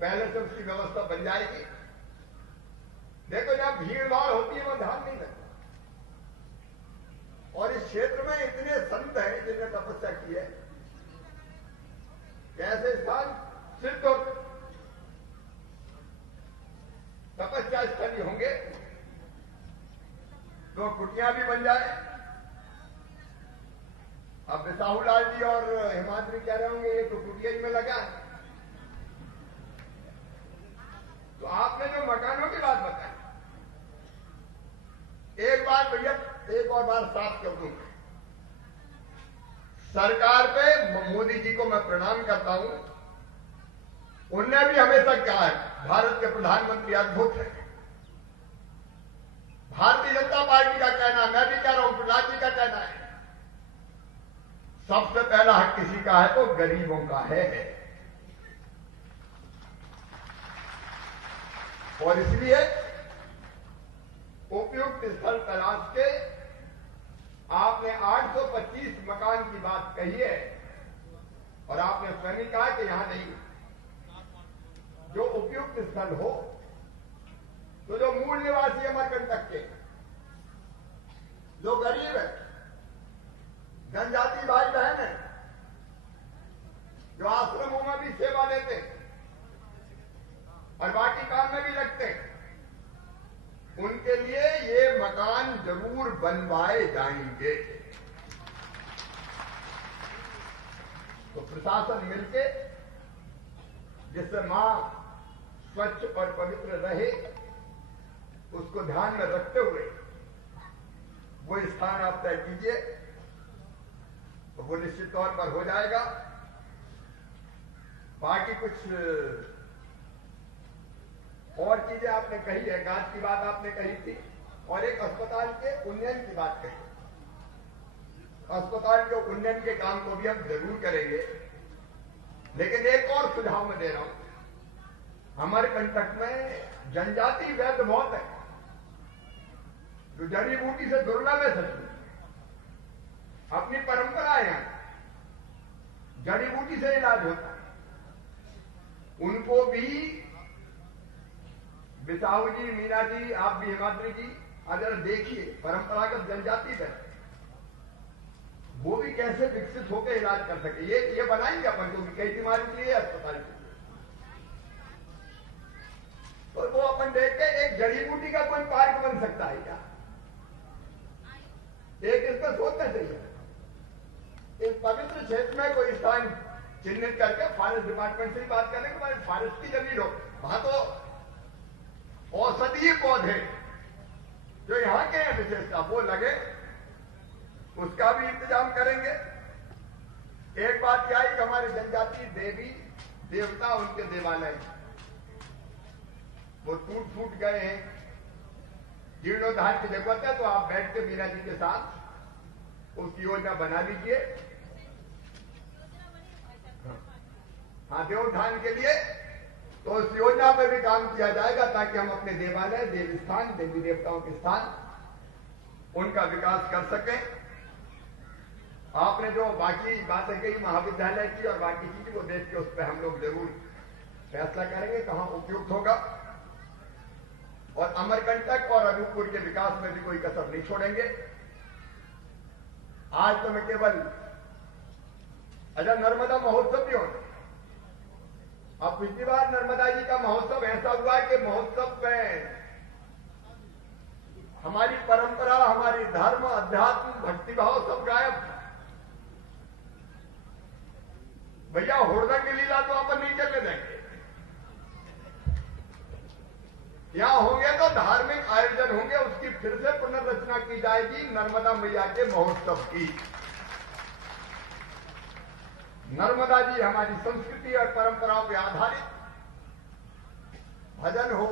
पहले से उसकी व्यवस्था बन जाएगी। देखो, जहां भीड़ भाड़ होती है वहां ध्यान नहीं लगता। और इस क्षेत्र में इतने संत हैं जिन्होंने तपस्या की है, कैसे स्थान सिद्ध हो तपस्या स्थली होंगे तो कुटियां भी बन जाए। अब बिसाहू लाल जी और हिमाद्री कह रहे होंगे ये तो कुटिया ही में लगा है। तो आपने जो मकानों की बात बताई, एक बार भैया एक और बार साफ कर दूंगा, सरकार पे मोदी जी को मैं प्रणाम करता हूं। उनने भी हमेशा कहा है भारत के प्रधानमंत्री अद्भुत है। भारतीय जनता पार्टी का कहना, मैं भी कह रहा हूं, प्रहलाद जी का कहना है, सबसे पहला हक किसी का है तो गरीबों का है। और इसलिए उपयुक्त स्थल तलाश के आपने 825 मकान की बात कही है, और आपने स्वयं ही कहा कि यहां नहीं, जो उपयुक्त स्थल हो, तो जो मूल निवासी अमरकंटक के, जो गरीब है, जनजाति भाई बहन है, जो आश्रमों में भी सेवा लेते हैं और बाकी काम में भी लगते हैं, उनके लिए ये मकान जरूर बनवाए जाएंगे। तो प्रशासन मिलके जिससे मां स्वच्छ और पवित्र रहे, उसको ध्यान में रखते हुए वो स्थान आप तय कीजिए, तो वो निश्चित तौर पर हो जाएगा। बाकी कुछ और चीजें आपने कही है, गांठ की बात आपने कही थी, और एक अस्पताल के उन्नयन की बात कही। अस्पताल के उन्नयन के काम को भी हम जरूर करेंगे, लेकिन एक और सुझाव मैं दे रहा हूं। हमारे कंटक में जनजाति वैद्य बहुत है, जो जड़ी बूटी से दुर्लभ है। सच में अपनी परंपरा है, जड़ी बूटी से इलाज होता है। उनको भी बिसाहू जी, मीना जी, आप भी हिमाद्री जी, अगर देखिए परंपरागत जनजाति है, वो भी कैसे विकसित होकर इलाज कर सके। ये बनाएंगे अपन को कई बीमारी के लिए अस्पताल के लिए, तो वो अपन देख के एक जड़ी बूटी का कोई पार्क बन सकता है क्या, एक इसका सोचना चाहिए। इस पवित्र क्षेत्र में कोई स्थान चिन्हित करके फॉरेस्ट डिपार्टमेंट से ही बात करें कि भाई फॉरेस्ट की जमीन हो, वहां तो औषधीय पौधे जो यहां के हैं विशेषता वो लगे, उसका भी इंतजाम करेंगे। एक बात क्या है कि हमारे जनजाति देवी देवता, उनके देवालय वो टूट फूट गए हैं, जीर्णोद्धार की जरूरत है। तो आप बैठ के मीना जी के साथ उसकी योजना बना लीजिए। हाँ, देवोत्थान के लिए तो उस योजना पर भी काम किया जाएगा, ताकि हम अपने देवालय, देव स्थान, देवी देवताओं के स्थान, उनका विकास कर सकें। आपने जो बाकी बातें कही महाविद्यालय की और बाकी चीज को देख के उस पर हम लोग जरूर फैसला करेंगे कहां उपयुक्त होगा। और अमरकंटक और अनूपपुर के विकास में भी कोई कसर नहीं छोड़ेंगे। आज तो मैं केवल अच्छा, नर्मदा महोत्सव भी होना। अब पिछली बार नर्मदा जी का महोत्सव ऐसा हुआ कि महोत्सव में हमारी परंपरा, हमारी धर्म, अध्यात्म, भक्तिभाव सब गायब था। भैया हुड़दंग लीला तो अपन नहीं चलने देंगे। यहां होंगे तो धार्मिक आयोजन होंगे, उसकी फिर से पुनर्रचना की जाएगी नर्मदा मैया के महोत्सव की। नर्मदा जी हमारी संस्कृति और परंपराओं पर आधारित भजन हो,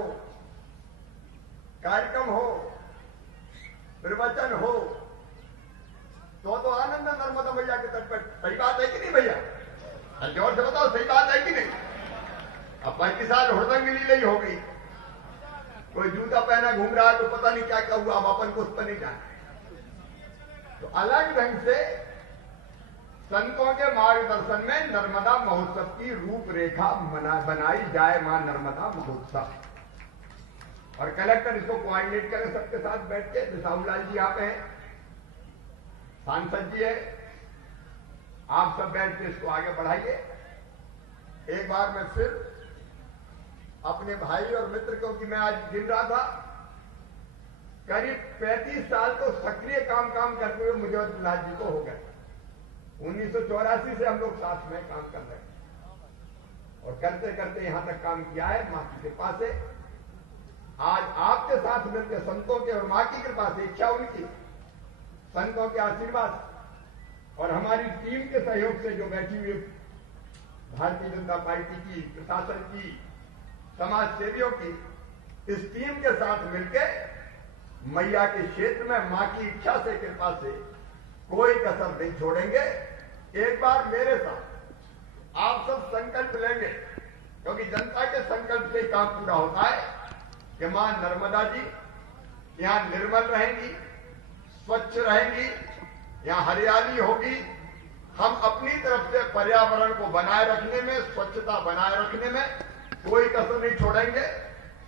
कार्यक्रम हो, प्रवचन हो, तो आनंद नर्मदा मैया के तट पर। सही बात है कि नहीं भैया? जोर से बताओ, सही बात है कि नहीं? अब 35 साल हुड़दंग लीला ही हो गई। कोई जूता पहना घूम रहा है तो पता नहीं क्या क्या हुआ, अब अपन को उस पर नहीं जाना। तो अलग ढंग से संतों के मार्गदर्शन में नर्मदा महोत्सव की रूपरेखा बनाई जाए, मां नर्मदा महोत्सव। और कलेक्टर इसको कोऑर्डिनेट करें सबके साथ बैठ के। साहूलाल जी आप हैं, सांसद जी है, आप सब बैठ के इसको आगे बढ़ाइए। एक बार मैं फिर अपने भाई और मित्र, क्योंकि मैं आज गिन रहा था, करीब 35 साल तो सक्रिय काम करते हुए मुझे और प्रहलाद जी को हो गए। 1984 से हम लोग साथ में काम कर रहे हैं और करते करते यहां तक काम किया है मां की कृपा से। आज आपके साथ मिलकर संतों के और मां की कृपा से, इच्छा उनकी, संतों के आशीर्वाद और हमारी टीम के सहयोग से जो बैठी हुई भारतीय जनता पार्टी की, प्रशासन की, समाज सेवियों की, इस टीम के साथ मिलकर मैया के क्षेत्र में मां की इच्छा से, कृपा से कोई कसर नहीं छोड़ेंगे। एक बार मेरे साथ आप सब संकल्प लेंगे, क्योंकि जनता के संकल्प से काम पूरा होता है कि मां नर्मदा जी यहां निर्मल रहेंगी, स्वच्छ रहेंगी, यहां हरियाली होगी। हम अपनी तरफ से पर्यावरण को बनाए रखने में, स्वच्छता बनाए रखने में कोई कसर नहीं छोड़ेंगे।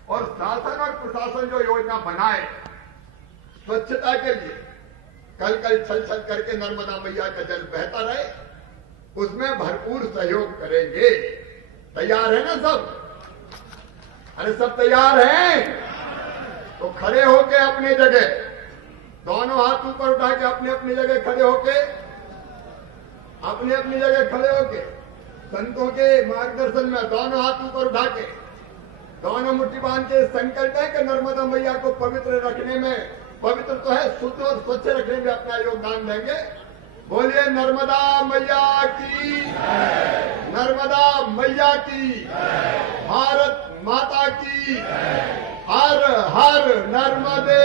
और शासन और प्रशासन जो योजना बनाए स्वच्छता के लिए, कल छल छल करके नर्मदा मैया का जल बहता रहे, उसमें भरपूर सहयोग करेंगे। तैयार है ना सब? अरे सब तैयार हैं? तो खड़े होके अपनी जगह, दोनों हाथ ऊपर उठा के अपनी अपनी जगह खड़े होके, अपनी अपनी जगह खड़े होके संतों के मार्गदर्शन में दोनों हाथ ऊपर उठा के, दोनों मुट्ठी बांध के संकल्प है कि नर्मदा मैया को पवित्र रखने में, पवित्र तो है, शुद्ध और स्वच्छ रखने में अपना योगदान देंगे। बोलिए नर्मदा मैया की, नर्मदा मैया की, भारत माता की, हर हर नर्मदे।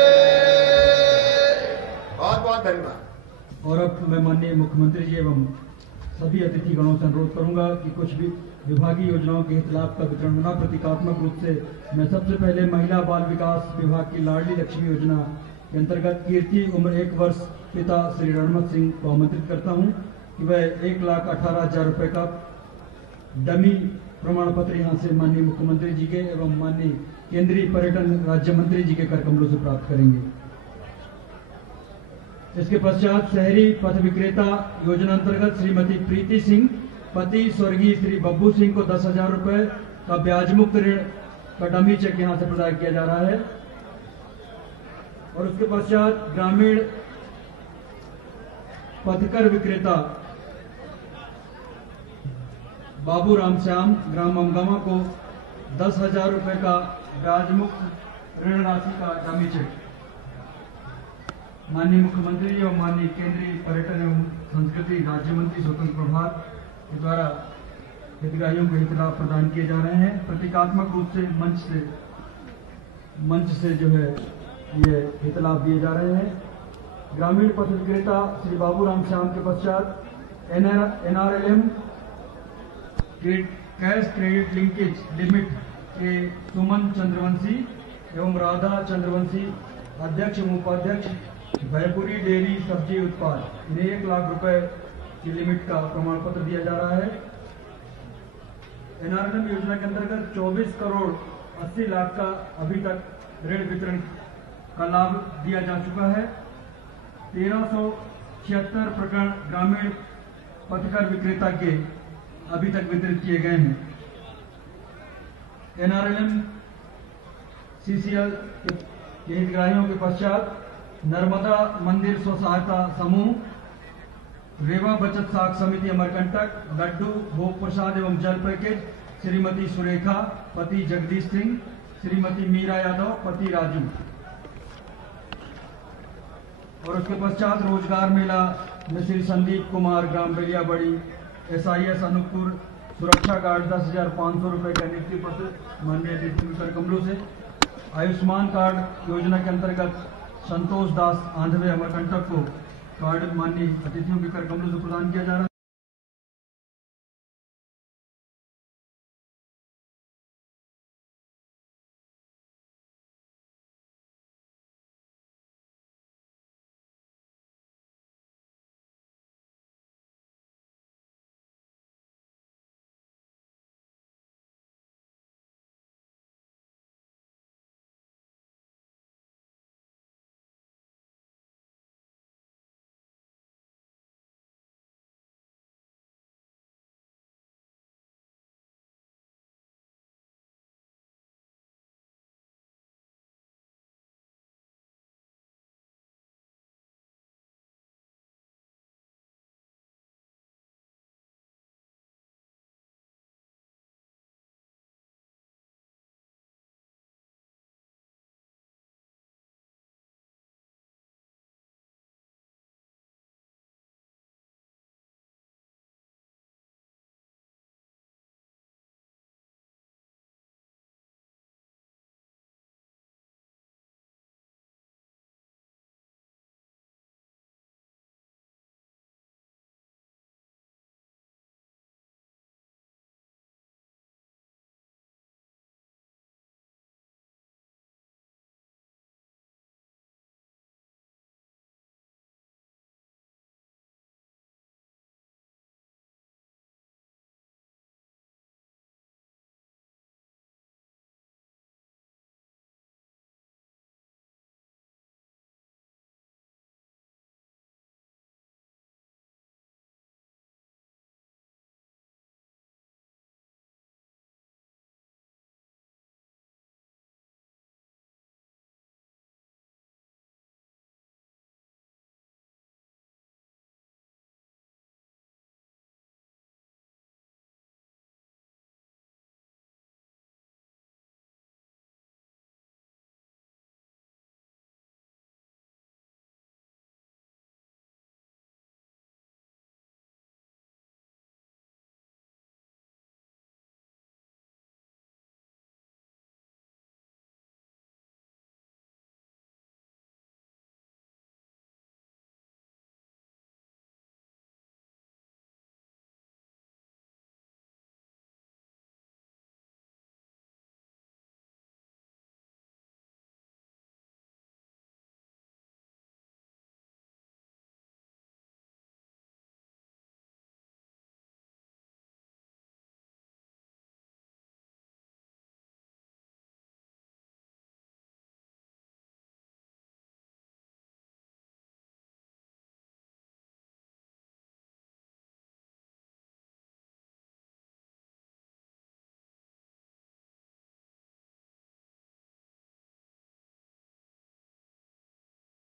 बहुत बहुत धन्यवाद। और अब मैं माननीय मुख्यमंत्री जी एवं सभी अतिथिगणों से अनुरोध करूंगा कि कुछ भी विभागीय योजनाओं के हित लाभ का वितरण होना। प्रतीकात्मक रूप से मैं सबसे पहले महिला बाल विकास विभाग की लाडली लक्ष्मी योजना के अंतर्गत कीर्ति उम्र 1 वर्ष पिता श्री रणमत सिंह को आमंत्रित करता हूं कि वह 1,18,000 रुपए का डमी प्रमाण पत्र यहां से माननीय मुख्यमंत्री जी के एवं माननीय केंद्रीय पर्यटन राज्य मंत्री जी के कर कमलों से प्राप्त करेंगे। इसके पश्चात शहरी पथ विक्रेता योजना अंतर्गत श्रीमती प्रीति सिंह पति स्वर्गीय श्री बब्बू सिंह को 10,000 रुपए का ब्याज मुक्त ऋण का डमी चेक यहां से प्रदान किया जा रहा है। और उसके पश्चात ग्रामीण पथकर विक्रेता बाबू रामश्याम ग्राम अमगामा को 10,000 रुपए का ब्याज मुक्त ऋण राशि का डमी चेक माननीय मुख्यमंत्री जी और माननीय केंद्रीय पर्यटन एवं संस्कृति राज्य मंत्री स्वतंत्र प्रभार के द्वारा हितग्राहियों को हित लाभ प्रदान किए जा रहे हैं। प्रतीकात्मक रूप से मंच से जो है ये हित लाभ दिए जा रहे हैं। ग्रामीण पथ विक्रेता श्री बाबू रामश्याम के पश्चात NRLM cash credit linkage limit के सुमन चंद्रवंशी एवं राधा चंद्रवंशी अध्यक्ष एवं उपाध्यक्ष भयपुरी डेयरी सब्जी उत्पाद इन्हें 1 लाख रुपए की लिमिट का प्रमाण पत्र दिया जा रहा है। NRLM योजना के अंतर्गत 24 करोड़ 80 लाख का अभी तक ऋण वितरण का लाभ दिया जा चुका है। 1376 प्रकरण ग्रामीण पथकर विक्रेता के अभी तक वितरित किए गए हैं। NRLM CCL के हितग्राहियों के पश्चात नर्मदा मंदिर स्व सहायता समूह, रेवा बचत साख समिति अमरकंटक, लड्डू, भोग प्रसाद एवं जल पैकेज श्रीमती सुरेखा, पति जगदीश सिंह, श्रीमती मीरा यादव, पति राजू। और उसके पश्चात रोजगार मेला में श्री संदीप कुमार, ग्राम बेलियाबड़ी, SIS अनूपपुर, सुरक्षा गार्ड 10,500 रुपए का नियुक्ति पत्र माननीय डिप्टी कमिश्नर कमलू से। आयुष्मान कार्ड योजना के अंतर्गत संतोष दास आंधवे अमरकंटक को कार्ड माननीय अतिथियों के कर कमलों से प्रदान किया जा रहा है।